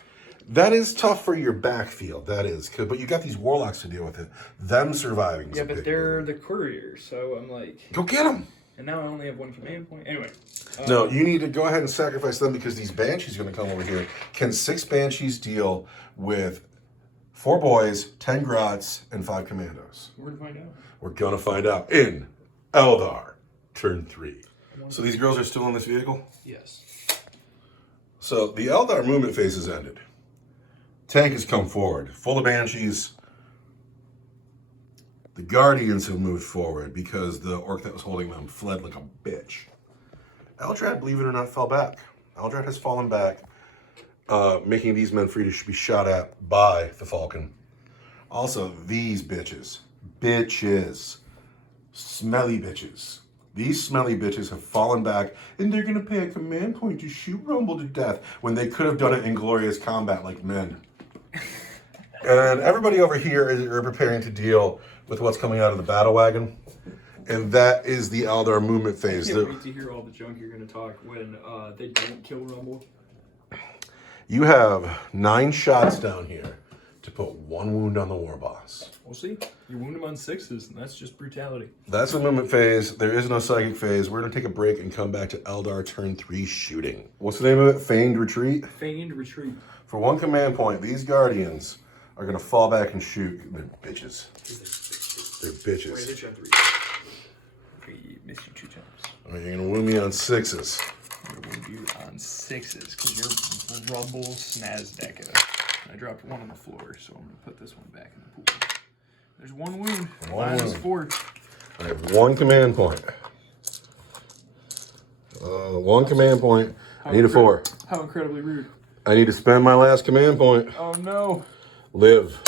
That is tough for your backfield. That is, but you got these warlocks to deal with it. Them surviving. Is Yeah, a but big they're deal. the couriers, so I'm like, Go get them. and now I only have 1 command point. Anyway. No, you need to go ahead and sacrifice them because these banshees are going to come over here. Can 6 banshees deal with 4 boys, 10 grots, and 5 commandos? We're gonna find out. We're gonna find out in Eldar, turn 3. So these girls are still in this vehicle? Yes. So the Eldar movement phase has ended. Tank has come forward, full of banshees. The Guardians have moved forward because the orc that was holding them fled like a bitch. Eldrad, believe it or not, fell back. Eldrad has fallen back, making these men free to be shot at by the Falcon. Also, these bitches. Bitches. Smelly bitches. These smelly bitches have fallen back, and they're going to pay a command point to shoot Rumble to death when they could have done it in glorious combat like men. And everybody over here are preparing to deal with what's coming out of the battle wagon. And that is the Eldar movement phase. I can't wait to hear all the junk you're going to talk when they don't kill Rumble. You have 9 shots down here to put 1 wound on the war boss. We'll see. You wound him on 6s, and that's just brutality. That's the movement phase. There is no psychic phase. We're going to take a break and come back to Eldar turn 3 shooting. What's the name of it? Feigned Retreat? Feigned Retreat. For 1 command point, these Guardians are going to fall back and shoot. They're bitches. They're bitches. Wait, they shot 3. We missed you 2 times. All right, you're going to wound me on 6s. I'm going to wound you on 6s because you're Rumble Snazdeka. I dropped 1 on the floor, so I'm going to put this one back in the pool. There's 1 wound. Minus 4. I have 1 command point. 1 command point. I need a 4. How incredibly rude. I need to spend my last command point. Oh no. Live.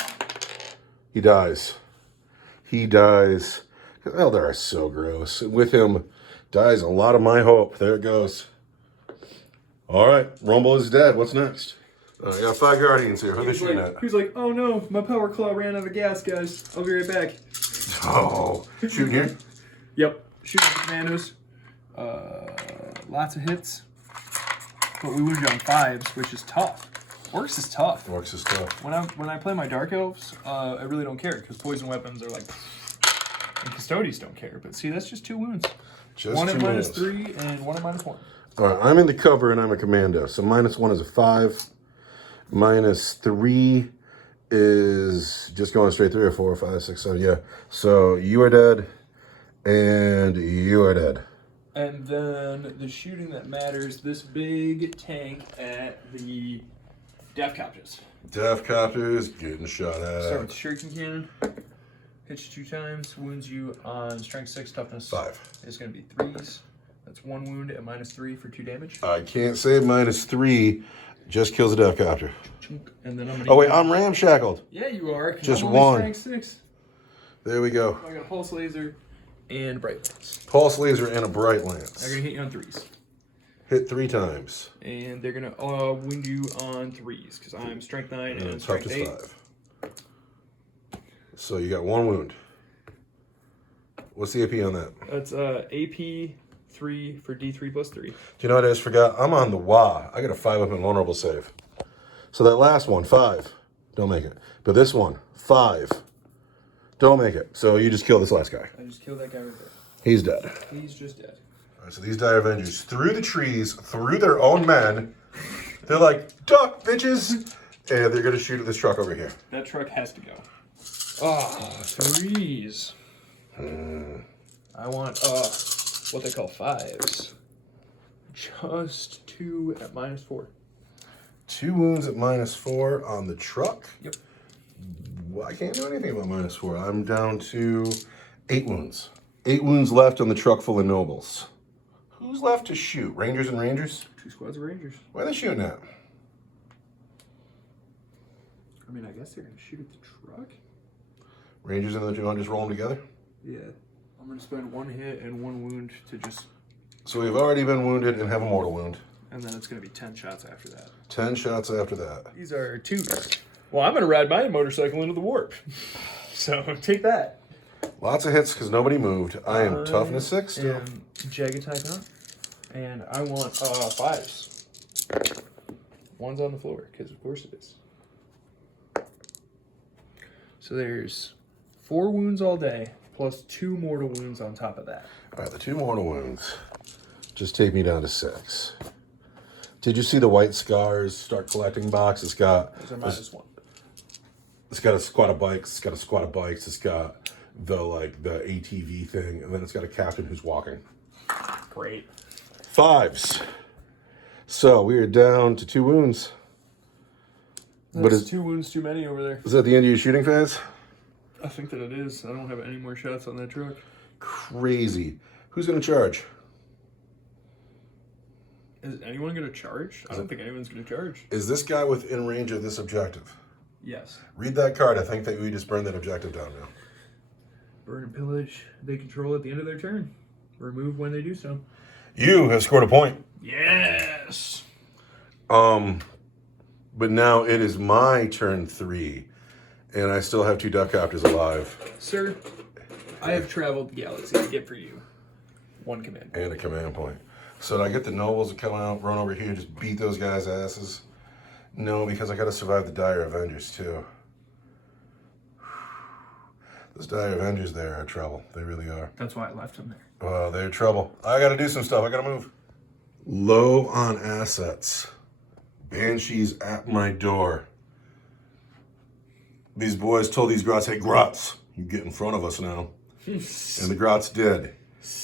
He dies. He dies. Eldar are so gross. With him dies a lot of my hope. There it goes. All right. Rumble is dead. What's next? I got 5 Guardians here. Who are they shooting at? He's like, oh no, my power claw ran out of gas, guys. I'll be right back. Oh. Shooting here? Yep. Shooting the commandos. Lots of hits. But we wound you on 5s, which is tough. Orcs is tough. Orcs is tough. When I play my Dark Elves, I really don't care because poison weapons are like, and Custodies don't care. But see, that's just 2 wounds. Just 1 2 at wounds. -3 and 1 at -1. All right, I'm in the cover and I'm a commando. So -1 is a 5. -3 is just going straight through. 4, 5, 6, 7. Yeah. So you are dead, and you are dead. And then the shooting that matters, this big tank at the Death Copters. Death Copters getting shot Start with at. Shuriken Cannon. Hits you 2 times, wounds you on Strength 6, Toughness 5. It's going to be 3s. That's 1 wound at -3 for 2 damage. I can't say -3. Just kills a Death Copter. And then I'm gonna. Oh wait, I'm ramshackled. Yeah, you are. Just I'm only 1. Strength 6. There we go. I got a Pulse Laser and Bright Lance. Pulse Laser and a Bright Lance. They're gonna hit you on 3s. Hit 3 times. And they're gonna wound you on 3s because I'm Strength 9 and Tough Strength to 8. 5. So you got 1 wound. What's the AP on that? That's AP 3 for D3 plus 3. Do you know what I just forgot? I'm on the WA. I got a 5 up and vulnerable save. So that last one, 5. Don't make it. But this one, 5. Don't make it. So you just kill this last guy. I just killed that guy right there. He's dead. He's just dead. All right, so these Dire Avengers, through the trees, through their own men, they're like, duck, bitches! And they're going to shoot at this truck over here. That truck has to go. Ah, 3s. I want, what they call 5s. Just 2 at -4. 2 wounds at -4 on the truck. Yep. Well, I can't do anything about -4. I'm down to 8 wounds. 8 wounds left on the truck full of nobles. Who's left to shoot? Rangers and Rangers? 2 squads of Rangers. Where are they shooting at? I mean, I guess they're going to shoot at the truck. Rangers and the 200 roll them together? Yeah. I'm going to spend 1 hit and 1 wound to just... So we've already been wounded and have a mortal wound. And then it's going to be 10 shots after that. 10 shots after that. These are 2s. Well, I'm going to ride my motorcycle into the warp. So, take that. Lots of hits because nobody moved. I am toughness 6 still. And jagged type up. And I want 5s. 1's on the floor, because of course it is. So there's 4 wounds all day, plus 2 mortal wounds on top of that. All right, the 2 mortal wounds just take me down to 6. Did you see the White Scars Start Collecting box? It's got... Those are -1. It's got a squad of bikes. It's got a squad of bikes. It's got the ATV thing, and then it's got a captain who's walking. Great. 5s. So we are down to 2 wounds. That's 2 wounds too many over there. Is that the end of your shooting phase? I think that it is. I don't have any more shots on that truck. Crazy. Who's going to charge? Is anyone going to charge? I don't think anyone's going to charge. Is this guy within range of this objective? Yes. Read that card. I think that we just burned that objective down now. Burn and pillage. They control at the end of their turn. Remove when they do so. You have scored a point. Yes. But now it is my turn 3, and I still have 2 duck copters alive. Sir, I have traveled the galaxy to get for you 1 command point. And a command point. So did I get the nobles to come out, run over here, just beat those guys' asses? No, because I got to survive the Dire Avengers too. Those Dire Avengers there are trouble. They really are. That's why I left them there. Oh, they're trouble. I got to do some stuff. I got to move. Low on assets. Banshees at my door. These boys told these grots, hey, grots, you get in front of us now. And the grots did.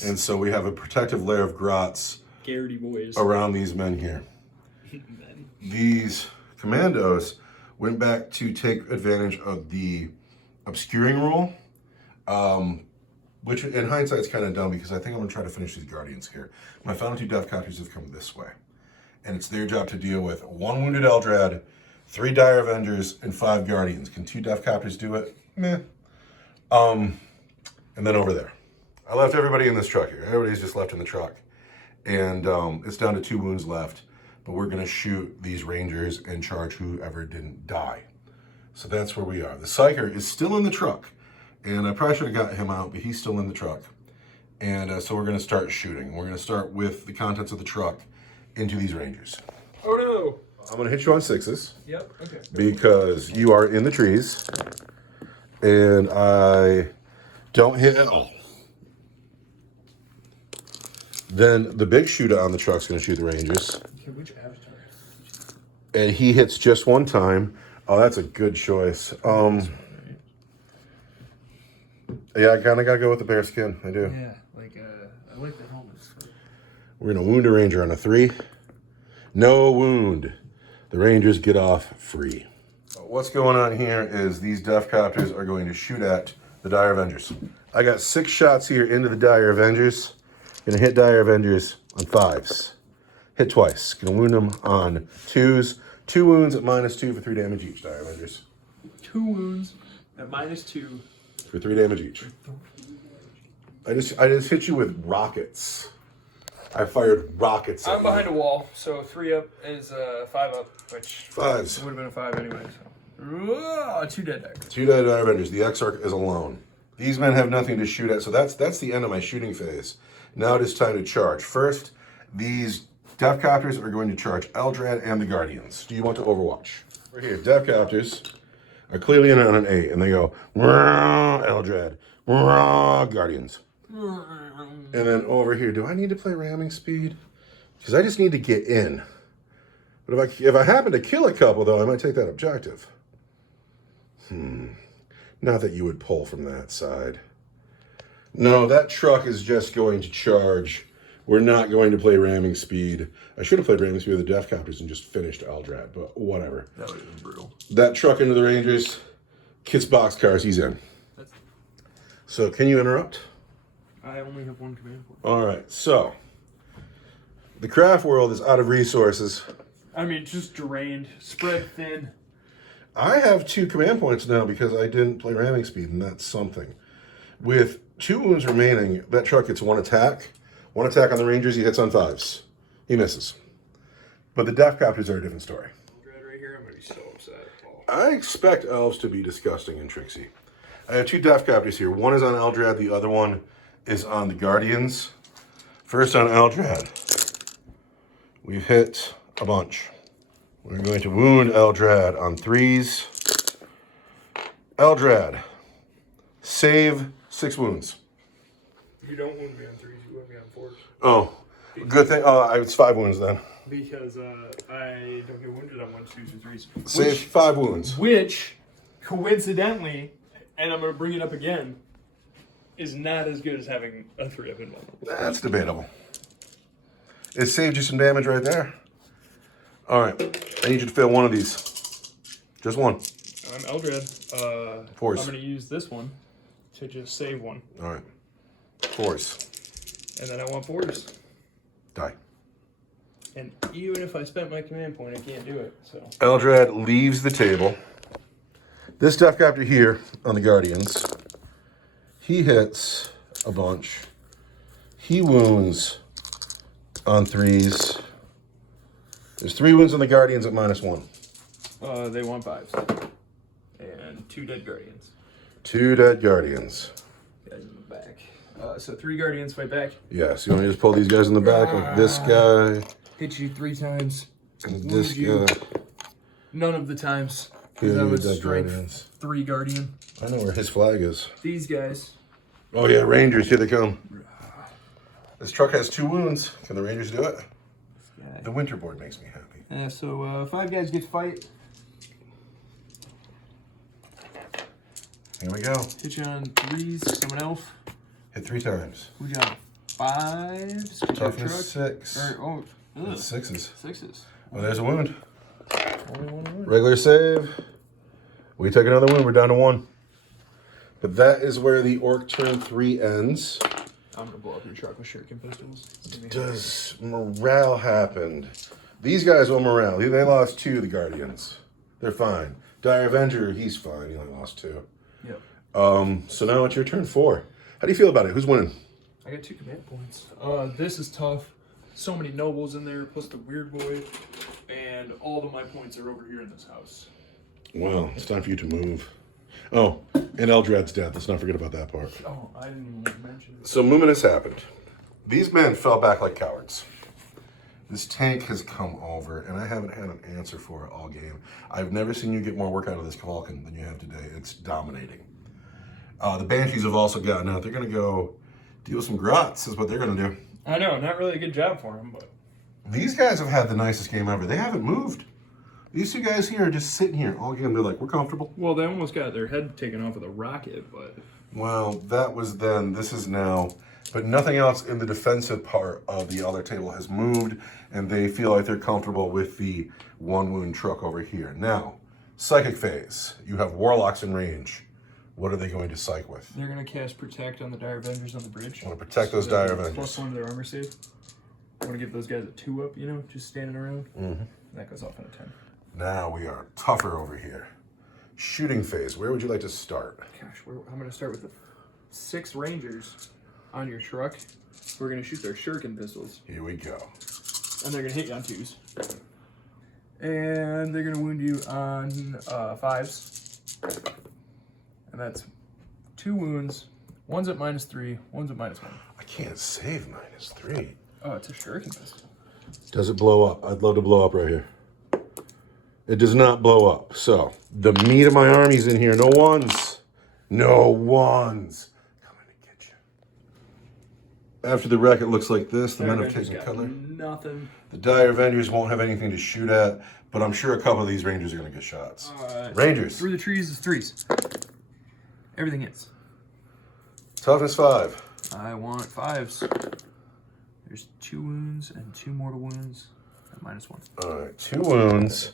And so we have a protective layer of grots Garrity boys. around these men here. These commandos went back to take advantage of the obscuring rule, which in hindsight is kind of dumb because I think I'm going to try to finish these guardians here. My final 2 death copies have come this way. And it's their job to deal with 1 wounded Eldrad, 3 Dire Avengers, and 5 Guardians. Can 2 Death Copters do it? Meh. And then over there. I left everybody in this truck here. Everybody's just left in the truck. And it's down to 2 wounds left. But we're going to shoot these Rangers and charge whoever didn't die. So that's where we are. The Psyker is still in the truck. And I probably should have got him out, but he's still in the truck. And so we're going to start shooting. We're going to start with the contents of the truck into these Rangers. Oh no! I'm going to hit you on 6s. Yep, okay. Because you are in the trees. And I don't hit at all. Then the big shooter on the truck's going to shoot the Rangers. Okay, which avatar? And he hits just 1 time. Oh, that's a good choice. Yeah, I kind of got to go with the bear skin. I do. Yeah, I like the helmets. We're going to wound a Ranger on a 3. No wound. The Rangers get off free. What's going on here is these Death Copters are going to shoot at the Dire Avengers. I got 6 shots here into the Dire Avengers. Going to hit Dire Avengers on 5s. Hit twice. Going to wound them on 2s. 2 wounds at -2 for 3 damage each, Dire Avengers. 2 wounds at -2. For 3 damage each. I just hit you with rockets. I fired rockets at I'm behind a wall, so 3 up is 5 up, which 5s. would have been a 5 anyway. So 2 dead Dire. 2 dead Dire Avengers. The Exarch is alone. These men have nothing to shoot at, so that's the end of my shooting phase. Now it is time to charge. First, these Deathcopters are going to charge Eldrad and the Guardians. Do you want to Overwatch? Right here, Deathcopters are clearly in on an 8, and they go, Eldrad, Guardians. And then over here, do I need to play ramming speed? Because I just need to get in. But if I happen to kill a couple, though, I might take that objective. Not that you would pull from that side. No, that truck is just going to charge. We're not going to play ramming speed. I should have played ramming speed with the Deathcopters and just finished Eldrad, but whatever. That would have been brutal. That truck into the Rangers, Kit's boxcars, he's in. So can you interrupt? I only have one command point. All right, so the craft world is out of resources. I mean, just drained, spread thin. I have 2 command points now because I didn't play ramming speed, and that's something. With 2 wounds remaining, that truck gets 1 attack. 1 attack on the Rangers, he hits on 5s. He misses. But the Deathcopters are a different story. Right here, I'm going to be so upset. I expect elves to be disgusting and tricksy. I have 2 Deathcopters here. One is on Eldrad, the other one is on the Guardians. First on Eldrad, we've hit a bunch. We're going to wound Eldrad on 3s. Eldrad, save 6 wounds. You don't wound me on 3s, you wound me on 4s. Oh, good thing. It's 5 wounds then. Because I don't get wounded on 1s, 2s, or 3s. Save 5 wounds. Which, coincidentally, and I'm going to bring it up again, is not as good as having a 3-up in one. That's debatable. It saved you some damage right there. All right, I need you to fail one of these. Just one. I'm Eldrad. Force. I'm going to use this one to just save one. All right. Force. And then I want 4s. Die. And even if I spent my command point, I can't do it. So Eldrad leaves the table. This Deathcopter here on the Guardians, he hits a bunch. He wounds on 3s. There's 3 wounds on the Guardians at -1. They want 5s. And 2 dead Guardians. 2 dead Guardians. Guys in the back. So 3 Guardians fight back. Yes, you want to just pull these guys in the back like this guy. Hit you 3 times. This guy. None of the times. Here, That was dead strength Guardians. 3 Guardian. I know where his flag is. These guys. Oh yeah, Rangers, here they come. This truck has 2 wounds. Can the Rangers do it? The winter board makes me happy. So 5 guys get to fight. Here we go. Hit you on 3s. Someone else. Hit 3 times. Who you on 5s? Toughness 6. Or, That's 6s. 6s. Oh, there's a wound. Only one wound. Regular save. We take another wound. We're down to 1. But that is where the Orc turn 3 ends. I'm gonna blow up your truck with shuriken pistols. Does morale happen? These guys will morale. They lost 2, the Guardians. They're fine. Dire Avenger, he's fine. He only lost 2. Yep. So now it's your turn 4. How do you feel about it? Who's winning? I got 2 command points. This is tough. So many nobles in there, plus the weird boy, and all of my points are over here in this house. Well, it's time for you to move. Oh, and Eldrad's death. Let's not forget about that part. Oh, I didn't even mention it. So movement has happened. These men fell back like cowards. This tank has come over, and I haven't had an answer for it all game. I've never seen you get more work out of this Vulcan than you have today. It's dominating. The Banshees have also gotten out. They're going to go deal with some grots is what they're going to do. I know, not really a good job for him, but... These guys have had the nicest game ever. They haven't moved. These 2 guys here are just sitting here all game. They're like, we're comfortable. Well, they almost got their head taken off with a rocket, but... Well, that was then. This is now. But nothing else in the defensive part of the other table has moved, and they feel like they're comfortable with the 1 wound truck over here. Now, psychic phase. You have warlocks in range. What are they going to psych with? They're going to cast Protect on the Dire Avengers on the bridge. I want to protect those Dire Avengers. +1 to their armor save. I want to give those guys a 2-up, you know, just standing around. Mm-hmm. That goes off on a 10. Now we are tougher over here. Shooting phase. Where would you like to start? Gosh, I'm going to start with the 6 Rangers on your truck. We're going to shoot their shuriken pistols. Here we go. And they're going to hit you on 2s. And they're going to wound you on 5s. And that's 2 wounds, One's at -3, one's at -1. I can't save -3. Oh, it's a shuriken pistol. Does it blow up? I'd love to blow up right here. It does not blow up. So, the meat of my army's in here. No ones. No ones. Coming to get you. After the wreck, it looks like this. The men have taken cover. Nothing. The dire Avengers won't have anything to shoot at, but I'm sure a couple of these Rangers are going to get shots. Rangers. Through the trees is 3s. Everything hits. Toughness 5. I want 5s. There's 2 wounds and 2 mortal wounds at -1. All right, 2 wounds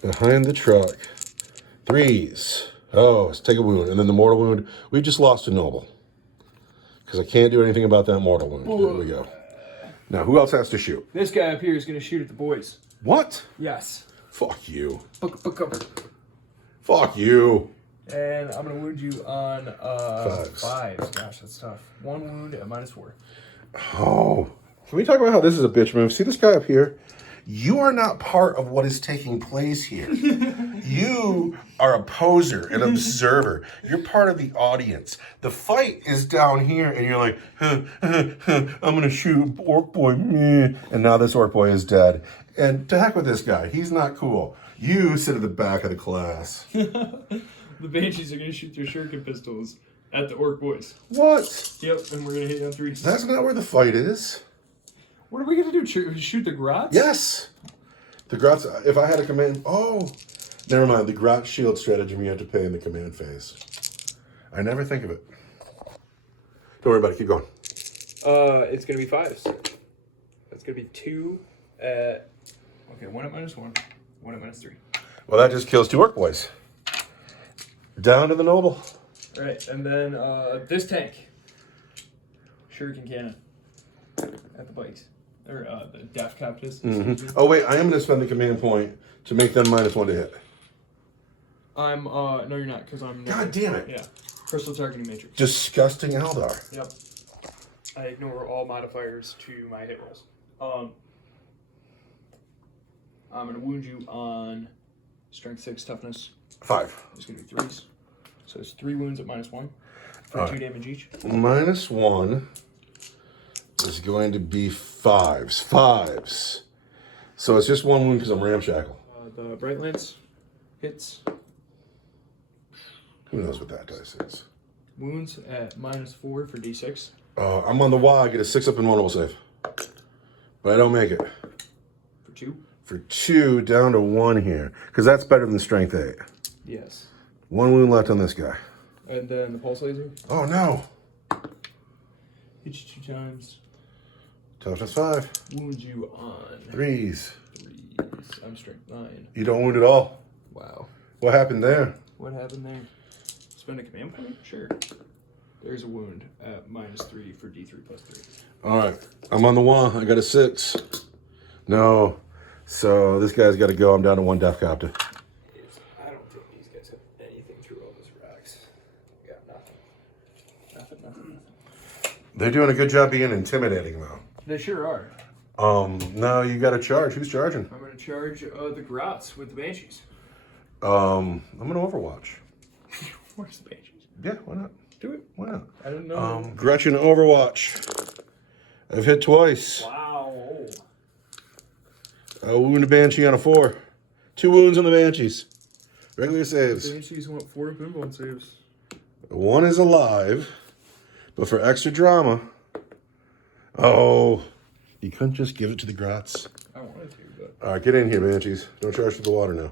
behind the truck. 3s. Oh, let's take a wound. And then the mortal wound. We just lost a noble. Because I can't do anything about that mortal wound. There we go. Now, who else has to shoot? This guy up here is going to shoot at the boys. What? Yes. Fuck you. Book cover. Fuck you. And I'm going to wound you on 5s. 5s. Gosh, that's tough. 1 wound at -4. Oh. Can we talk about how this is a bitch move? See this guy up here? You are not part of what is taking place here. You are a poser, an observer. You're part of the audience. The fight is down here, and you're like, I'm going to shoot Orc Boy. Meh. And now this Orc Boy is dead. And to heck with this guy. He's not cool. You sit at the back of the class. The Banshees are going to shoot their shuriken pistols at the Orc boys. What? Yep, and we're going to hit you on 3s. That's not where the fight is. What are we going to do? Shoot the grots? Yes. The grots, if I had a command, never mind. The grot shield stratagem you have to pay in the command phase. I never think of it. Don't worry about it. Keep going. It's going to be 5s. That's going to be 2 at... Okay, 1 at -1, 1 at -3. Well, that just kills 2 Orc boys. Down to the noble. All right, and then this tank. Shuriken cannon. At the bikes. Or the Daft Cactus. Oh, wait. I am going to spend the command point to make them -1 to hit. I'm, no you're not, because I'm... God damn it. Yeah. Crystal Targeting Matrix. Disgusting Eldar. Yep. I ignore all modifiers to my hit rolls. I'm going to wound you on Strength 6, Toughness. 5. It's going to be 3s. So it's 3 wounds at -1 for 2 damage each. -1 is going to be 5s. 5s. So it's just 1 wound because I'm ramshackle. The Bright Lance hits. Who knows what that dice is? Wounds at -4 for D6. I'm on the wall. I get a 6 up and 1 roll save. But I don't make it. For 2? For 2, down to 1 here. Because that's better than strength 8. Yes. 1 wound left on this guy. And then the Pulse Laser. Oh, no. Hit you 2 times. Toughness 5. Wound you on 3s. 3s. I'm Strength 9. You don't wound at all. Wow. What happened there? What happened there? Spend a command point? Sure. There's a wound at -3 for D3 plus 3. All right. I'm on the wall. I got a 6. No. So this guy's got to go. I'm down to 1 Death Copter. I don't think these guys have anything through all those racks. We got nothing. Nothing. They're doing a good job being intimidating, though. They sure are. Now you got to charge. Who's charging? I'm going to charge the Grots with the Banshees. I'm going to Overwatch. Where's the Banshees? Yeah, why not? Do it. Why not? I don't know. Gretchen Overwatch. I've hit twice. Wow. A wound a Banshee on a 4. 2 wounds on the Banshees. Regular saves. Banshees want 4 pinball saves. 1 is alive, but for extra drama. Oh, you couldn't just give it to the Grots. I wanted to, but... All right, get in here, Banshees. Don't charge for the water now.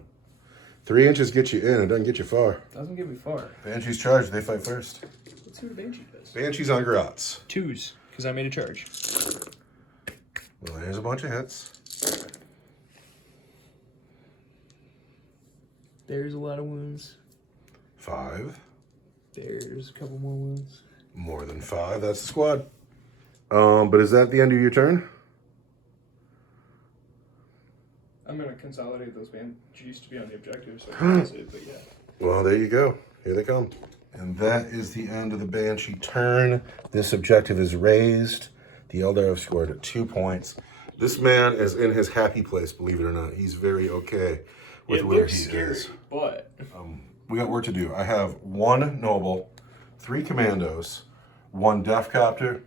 3 inches get you in. It doesn't get you far. Doesn't get me far. Banshees charge. They fight first. Let's see what a Banshee does. Banshees on Grots. 2s, because I made a charge. Well, there's a bunch of hits. There's a lot of wounds. 5. There's a couple more wounds. More than 5. That's the squad. But is that the end of your turn? I'm going to consolidate those Banshees to be on the objective, so I can use it, but yeah. Well, there you go. Here they come. And that is the end of the Banshee turn. This objective is raised. The Eldar have scored 2 points. This man is in his happy place, believe it or not. He's very okay with where he is. But we got work to do. I have 1 noble, 3 commandos, 1 Death Copter,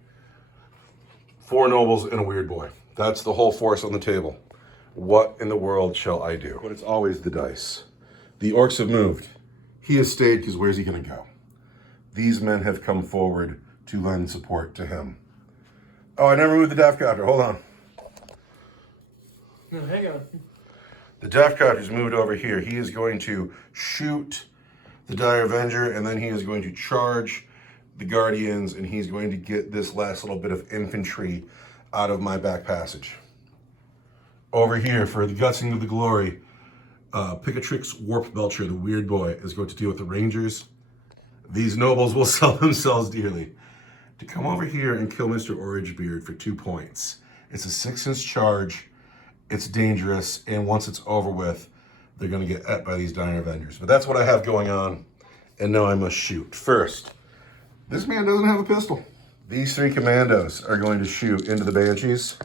4 Nobles, and a Weird Boy. That's the whole force on the table. What in the world shall I do? But it's always the dice. The Orks have moved. He has stayed because where's he going to go? These men have come forward to lend support to him. Oh, I never moved the Death Copter. Hold on. No, hang on. The Death Copter's moved over here. He is going to shoot the Dire Avenger, and then he is going to charge the Guardians, and he's going to get this last little bit of infantry out of my back passage. Over here, for the Gutsing of the Glory, Picatrix Warp Belcher, the Weird Boy, is going to deal with the Rangers. These Nobles will sell themselves dearly to come over here and kill Mr. Orangebeard for 2 points. It's a 6-inch charge. It's dangerous, and once it's over with, they're going to get ate by these Dire Avengers. But that's what I have going on, and now I must shoot. First, this man doesn't have a pistol. These 3 commandos are going to shoot into the Banshees.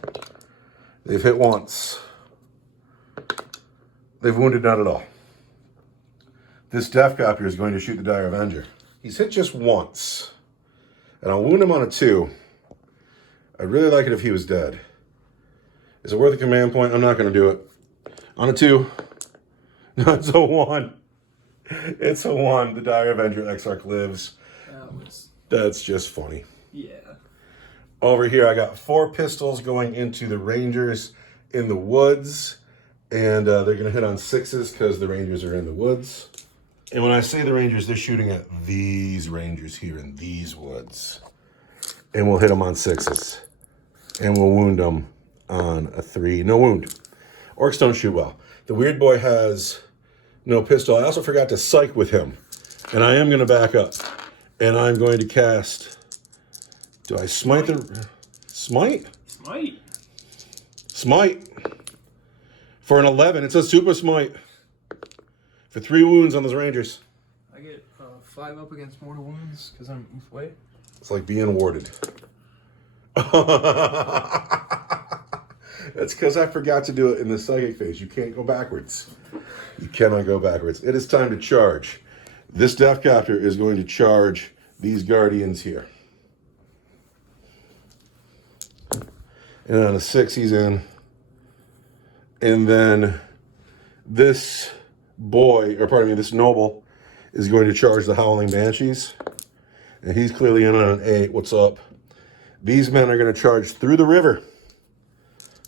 They've hit once. They've wounded not at all. This Death Copter is going to shoot the Dire Avenger. He's hit just once, and I'll wound him on a 2. I'd really like it if he was dead. Is it worth a command point? I'm not going to do it. On a 2. No, it's a 1. It's a 1. The Dire Avenger Exarch lives. That's just funny. Yeah. Over here, I got 4 pistols going into the Rangers in the woods. And they're going to hit on 6s because the Rangers are in the woods. And when I say the Rangers, they're shooting at these Rangers here in these woods. And we'll hit them on 6s. And we'll wound them on a 3. No wound. Orcs don't shoot well. The Weird Boy has no pistol. I also forgot to psych with him. And I am going to back up. And I'm going to cast... Do I smite the... Smite? Smite. Smite. For an 11. It's a super smite. For 3 wounds on those Rangers. I get 5 up against mortal wounds because I'm Ulthwe. It's like being warded. That's because I forgot to do it in the psychic phase. You can't go backwards. You cannot go backwards. It is time to charge. This Death Copter is going to charge these Guardians here. And on a 6, he's in. And then this boy, or pardon me, this Noble is going to charge the Howling Banshees. And he's clearly in on an 8. What's up? These men are going to charge through the river.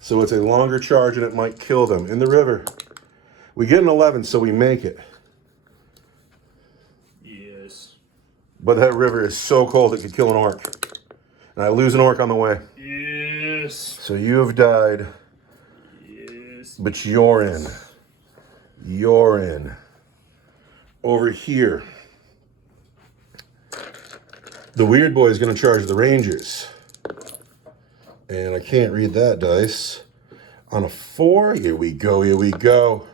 So it's a longer charge and it might kill them in the river. We get an 11, so we make it. Yes. But that river is so cold it could kill an orc. And I lose an orc on the way. Yes. So you have died. Yes. But you're in. You're in. Over here, the Weird Boy is going to charge the Rangers. And I can't read that dice. On a 4, here we go, here we go.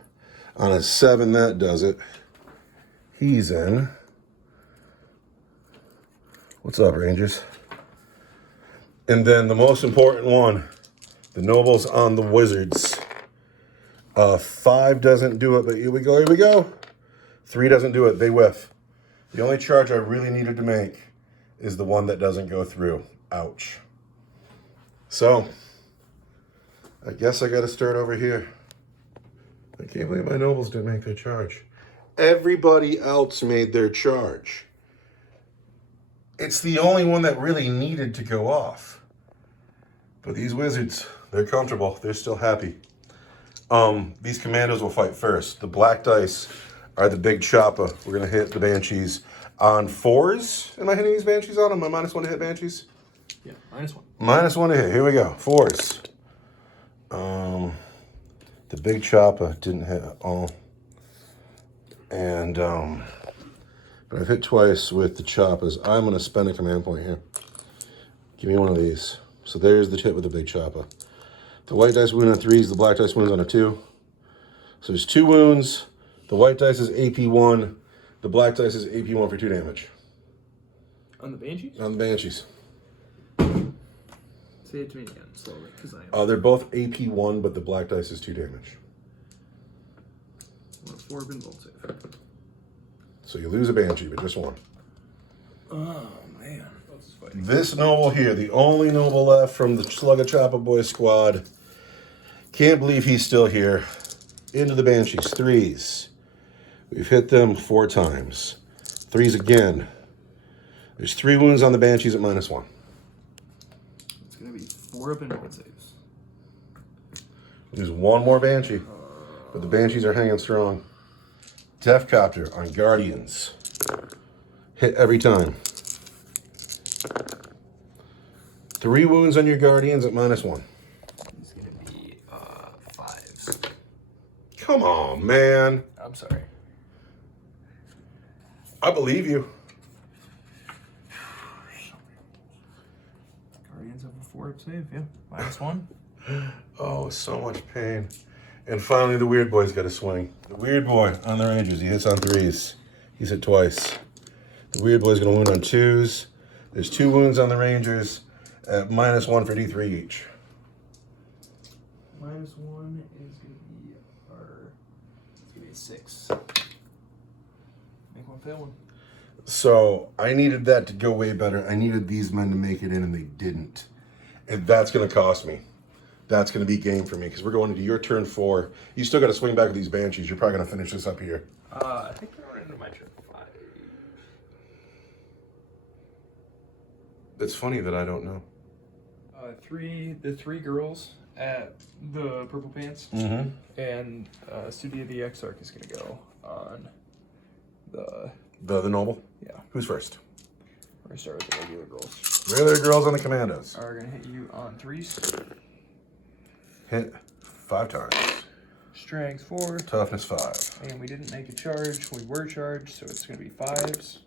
On a 7, that does it. He's in. What's up, Rangers? And then the most important one, the Nobles on the Wizards. 5 doesn't do it, but here we go, here we go. 3 doesn't do it, they whiff. The only charge I really needed to make is the one that doesn't go through. Ouch. So, I guess I got to start over here. I can't believe my Nobles didn't make their charge. Everybody else made their charge. It's the only one that really needed to go off. But these Wizards, they're comfortable. They're still happy. These Commandos will fight first. The black dice are the big chopper. We're going to hit the Banshees on 4s. Am I hitting these Banshees on them? Am I -1 to hit Banshees? Yeah, -1. -1 to hit. Here we go. 4s. The big chopper didn't hit at all. And, but I've hit twice with the choppers. I'm going to spend a command point here. Give me one of these. So there's the hit with the big chopper. The white dice wound on 3s. The black dice wounds on a 2. So there's 2 wounds. The white dice is AP1. The black dice is AP1 for 2 damage. On the Banshees? On the Banshees. Say it to me again, slowly, because I am. They're both AP1, but the black dice is 2 damage. 4 been bolt save. So you lose a Banshee, but just 1. Oh, man. else is fighting? This noble here, the only noble left from the Slugga Choppa Boy squad. Can't believe he's still here. Into the Banshees. 3s. We've hit them 4 times. 3s again. There's 3 wounds on the Banshees at -1. It's going to be 4 up in ult saves. There's 1 more Banshee. But the Banshees are hanging strong. Death Copter on Guardians. Hit every time. 3 wounds on your Guardians at -1. It's going to be 5s. Come on, man. I'm sorry. I believe you. Guardians have a 4 up save, yeah. -1. Oh, so much pain. And finally, the Weird Boy's got a swing. The Weird Boy on the Rangers. He hits on 3s. He's hit twice. The Weird Boy's going to wound on 2s. There's 2 wounds on the Rangers at -1 for D3 each. -1 is going to be our... It's going to be a 6. Make 1 fail 1. So I needed that to go way better. I needed these men to make it in, and they didn't. And that's going to cost me. That's going to be game for me, because we're going into your turn 4. You still got to swing back with these Banshees. You're probably going to finish this up here. I think we're going into my turn 5. It's funny that I don't know. The 3 girls at the Purple Pants, and Studio the Exarch is going to go on the noble? Yeah. Who's first? We're going to start with the regular girls. Regular girls on the Commandos. Are going to hit you on 3s. Hit 5 times. Strength 4. Toughness 5. And we didn't make a charge. We were charged, so it's going to be 5s.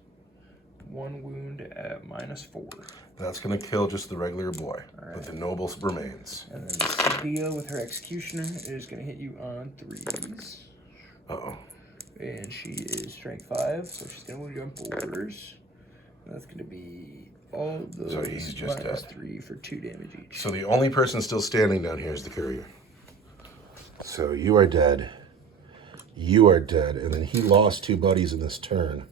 1 wound at -4. That's going to kill just the regular boy. All right. But the noble remains. And then Sadia with her Executioner is going to hit you on 3s. Uh-oh. And she is strength 5, so she's going to wound you on 4s. That's going to be all those So he's just dead. -3 for 2 damage each. So the only person still standing down here is the courier. So you are dead. You are dead. And then he lost 2 buddies in this turn.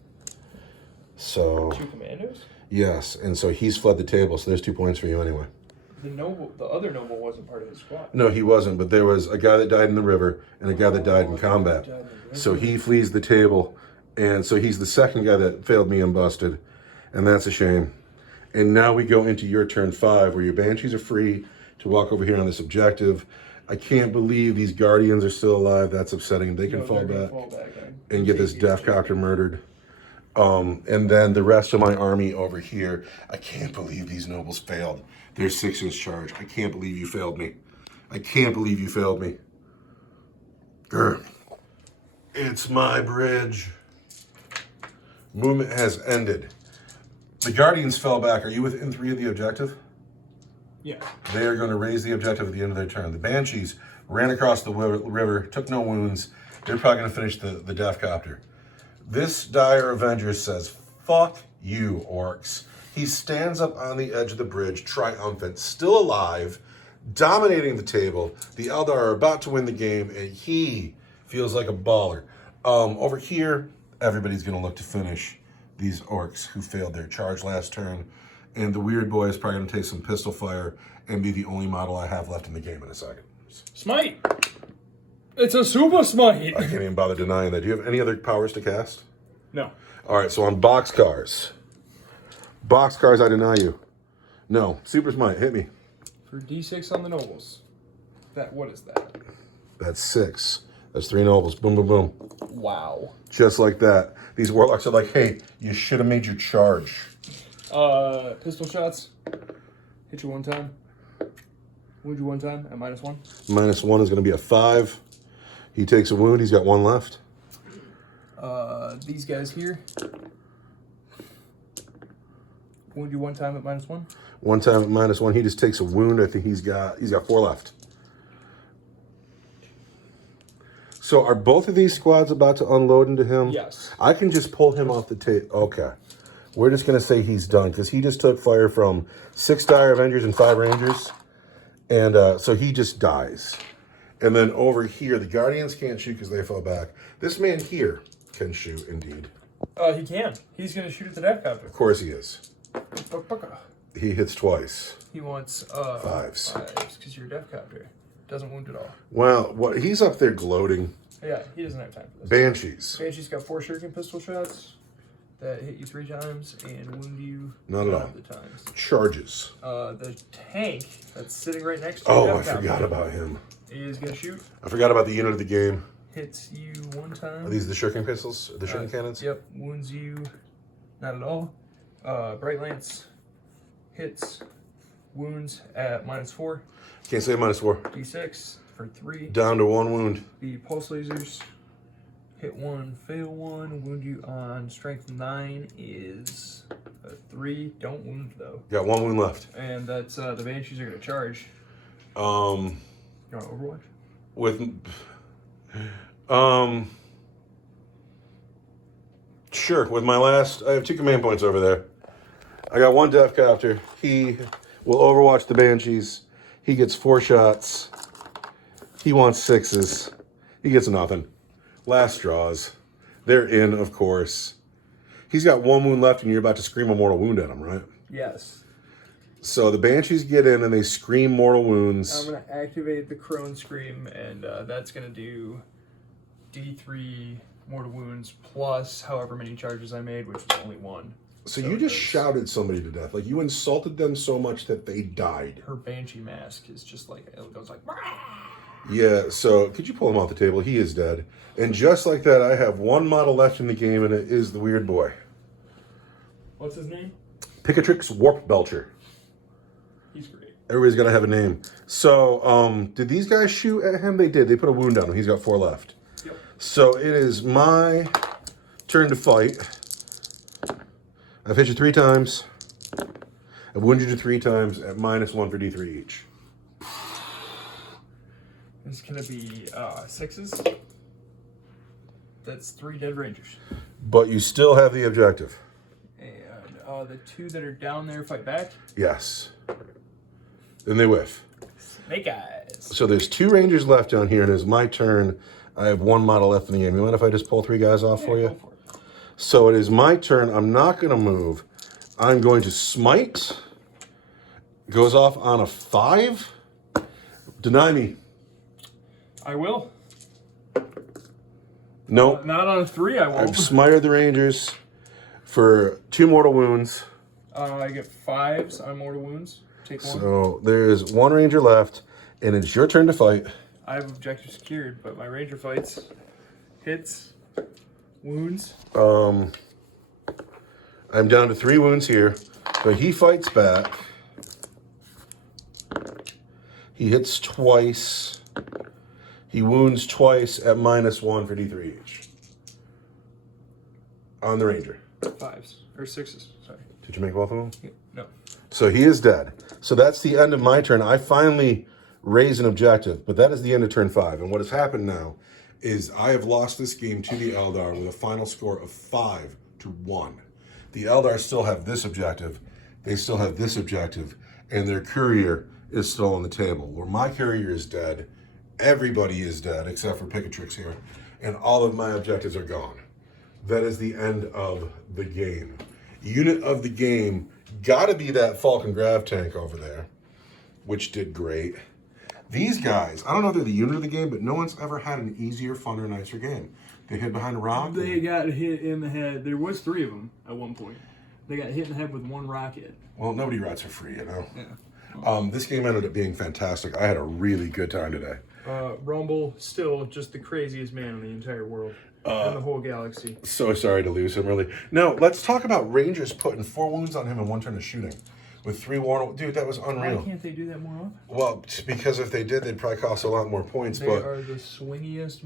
So 2 commandos? yes, and so he's fled the table, so there's 2 points for you anyway. The other noble wasn't part of the squad. No, he wasn't, but there was a guy that died in the river and a guy that died in combat. So he flees the table, and so he's the second guy that failed me and busted, and that's a shame. And now we go into your turn 5, where your Banshees are free to walk over here on this objective. I can't believe these Guardians are still alive. That's upsetting. They can fall back and get this Death Copter murdered. And then the rest of my army over here. I can't believe these nobles failed. They're 6-inch charge. I can't believe you failed me. I can't believe you failed me. Grr. It's my bridge. Movement has ended. The Guardians fell back. Are you within 3 of the objective? Yeah. They are going to raise the objective at the end of their turn. The Banshees ran across the river, took no wounds. They're probably going to finish the Death Copter. This dire Avenger says, fuck you, Orks. He stands up on the edge of the bridge, triumphant, still alive, dominating the table. The Eldar are about to win the game, and he feels like a baller. Over here, everybody's going to look to finish these Orks who failed their charge last turn. And the Weird Boy is probably going to take some pistol fire and be the only model I have left in the game in a second. Smite! It's a super smite! I can't even bother denying that. Do you have any other powers to cast? No. All right, so on boxcars. Boxcars, I deny you. No, super smite, hit me. For D6 on the nobles. What is that? That's 6. That's 3 nobles. Boom, boom, boom. Wow. Just like that. These warlocks are like, hey, you should have made your charge. Pistol shots. Hit you 1 time. Wound you 1 time at -1. -1 is going to be a 5. He takes a wound. He's got 1 left. These guys here. Wound you 1 time at -1. 1 time at -1. He just takes a wound. I think he's got 4 left. So are both of these squads about to unload into him? Yes. I can just pull him off the table. Okay. We're just going to say he's done, because he just took fire from 6 dire Avengers and 5 Rangers. And so he just dies. And then over here, the Guardians can't shoot because they fell back. This man here can shoot, indeed. He can. He's going to shoot at the Death Copter. Of course he is. He hits twice. He wants Fives. because you're a death copter. Doesn't wound at all. Well, what he's up there gloating. Yeah, he doesn't have time for this. Banshees. Banshee's got 4 shuriken pistol shots that hit you 3 times and wound you Not at all. the times. Charges. The tank that's sitting right next to Oh, I forgot about him. is gonna shoot. I forgot about the unit of the game. Hits you 1 time. Are these the shuriken pistols? The shuriken cannons? Yep. Wounds you not at all. Bright Lance hits wounds at -4. Can't say -4. D6 for 3. Down to 1 wound. The pulse lasers hit 1, fail 1, wound you on strength 9 is 3. Don't wound though. Got 1 wound left. And that's the Banshees are gonna charge. You want Overwatch? Sure. With my last, I have 2 command points over there. I got 1 Death Copter. He will overwatch the Banshees. He gets 4 shots. He wants 6s. He gets nothing. Last straws. They're in, of course. He's got 1 wound left, and you're about to scream a mortal wound at him, right? Yes. So the Banshees get in, and they scream mortal wounds. I'm going to activate the Crone Scream, and that's going to do D3 mortal wounds plus however many charges I made, which was only 1. So you just shouted somebody to death. Like, you insulted them so much that they died. Her Banshee mask is just like, it goes like... Yeah, so could you pull him off the table? He is dead. And just like that, I have 1 model left in the game, and it is the weird boy. What's his name? Picatrix Warp Belcher. He's great. Everybody's got to have a name. So, did these guys shoot at him? They did. They put a wound on him. He's got 4 left. Yep. So it is my turn to fight. I've hit you 3 times. I've wounded you 3 times at -1 for D3 each. It's going to be 6s. That's 3 dead Rangers. But you still have the objective. And the 2 that are down there fight back. Yes. Then they whiff. Snake Eyes. So there's 2 Rangers left down here, and it's my turn. I have 1 model left in the game. You mind if I just pull 3 guys off for you? Go for it. So it is my turn. I'm not going to move. I'm going to smite. Goes off on a 5. Deny me. I will. Nope. Not on a 3, I won't. I've smited the Rangers for 2 mortal wounds. I get 5s on mortal wounds. Take 1. So there's 1 Ranger left, and it's your turn to fight. I have objective secured, but my Ranger fights, hits, wounds. I'm down to 3 wounds here, but he fights back. He hits twice. He wounds twice at -1 for D3 each. On the Ranger. 5s or 6s. Sorry. Did you make both of them? Yeah, no. So he is dead. So that's the end of my turn. I finally raise an objective, but that is the end of turn 5. And what has happened now is I have lost this game to the Eldar with a final score of 5-1. The Eldar still have this objective. They still have this objective, and their courier is still on the table. Where my courier is dead, everybody is dead except for Picatrix here, and all of my objectives are gone. That is the end of the game. Unit of the game got to be that Falcon Grav tank over there, which did great. These guys, I don't know if they're the unit of the game, but no one's ever had an easier, funner, nicer game. They hid behind a rock. They got hit in the head. There was 3 of them at one point. They got hit in the head with 1 rocket. Well, nobody rides for free, you know? Yeah. This game ended up being fantastic. I had a really good time today. Rumble, still just the craziest man in the entire world. In the whole galaxy. So sorry to lose him, really. Now, let's talk about Rangers putting 4 wounds on him in 1 turn of shooting. With 3 war... Dude, that was unreal. Why can't they do that more often? Well, because if they did, they'd probably cost a lot more points. They but are the swingiest.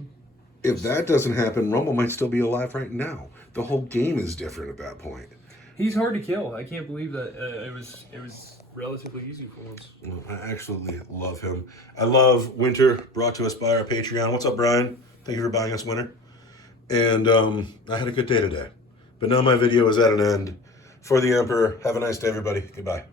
if that doesn't happen, Rumble might still be alive right now. The whole game is different at that point. He's hard to kill. I can't believe that it was relatively easy for once. Well, I absolutely love him. I love Winter, brought to us by our Patreon. What's up, Brian? Thank you for buying us Winter. And I had a good day today. But now my video is at an end. For the Emperor, have a nice day, everybody. Goodbye.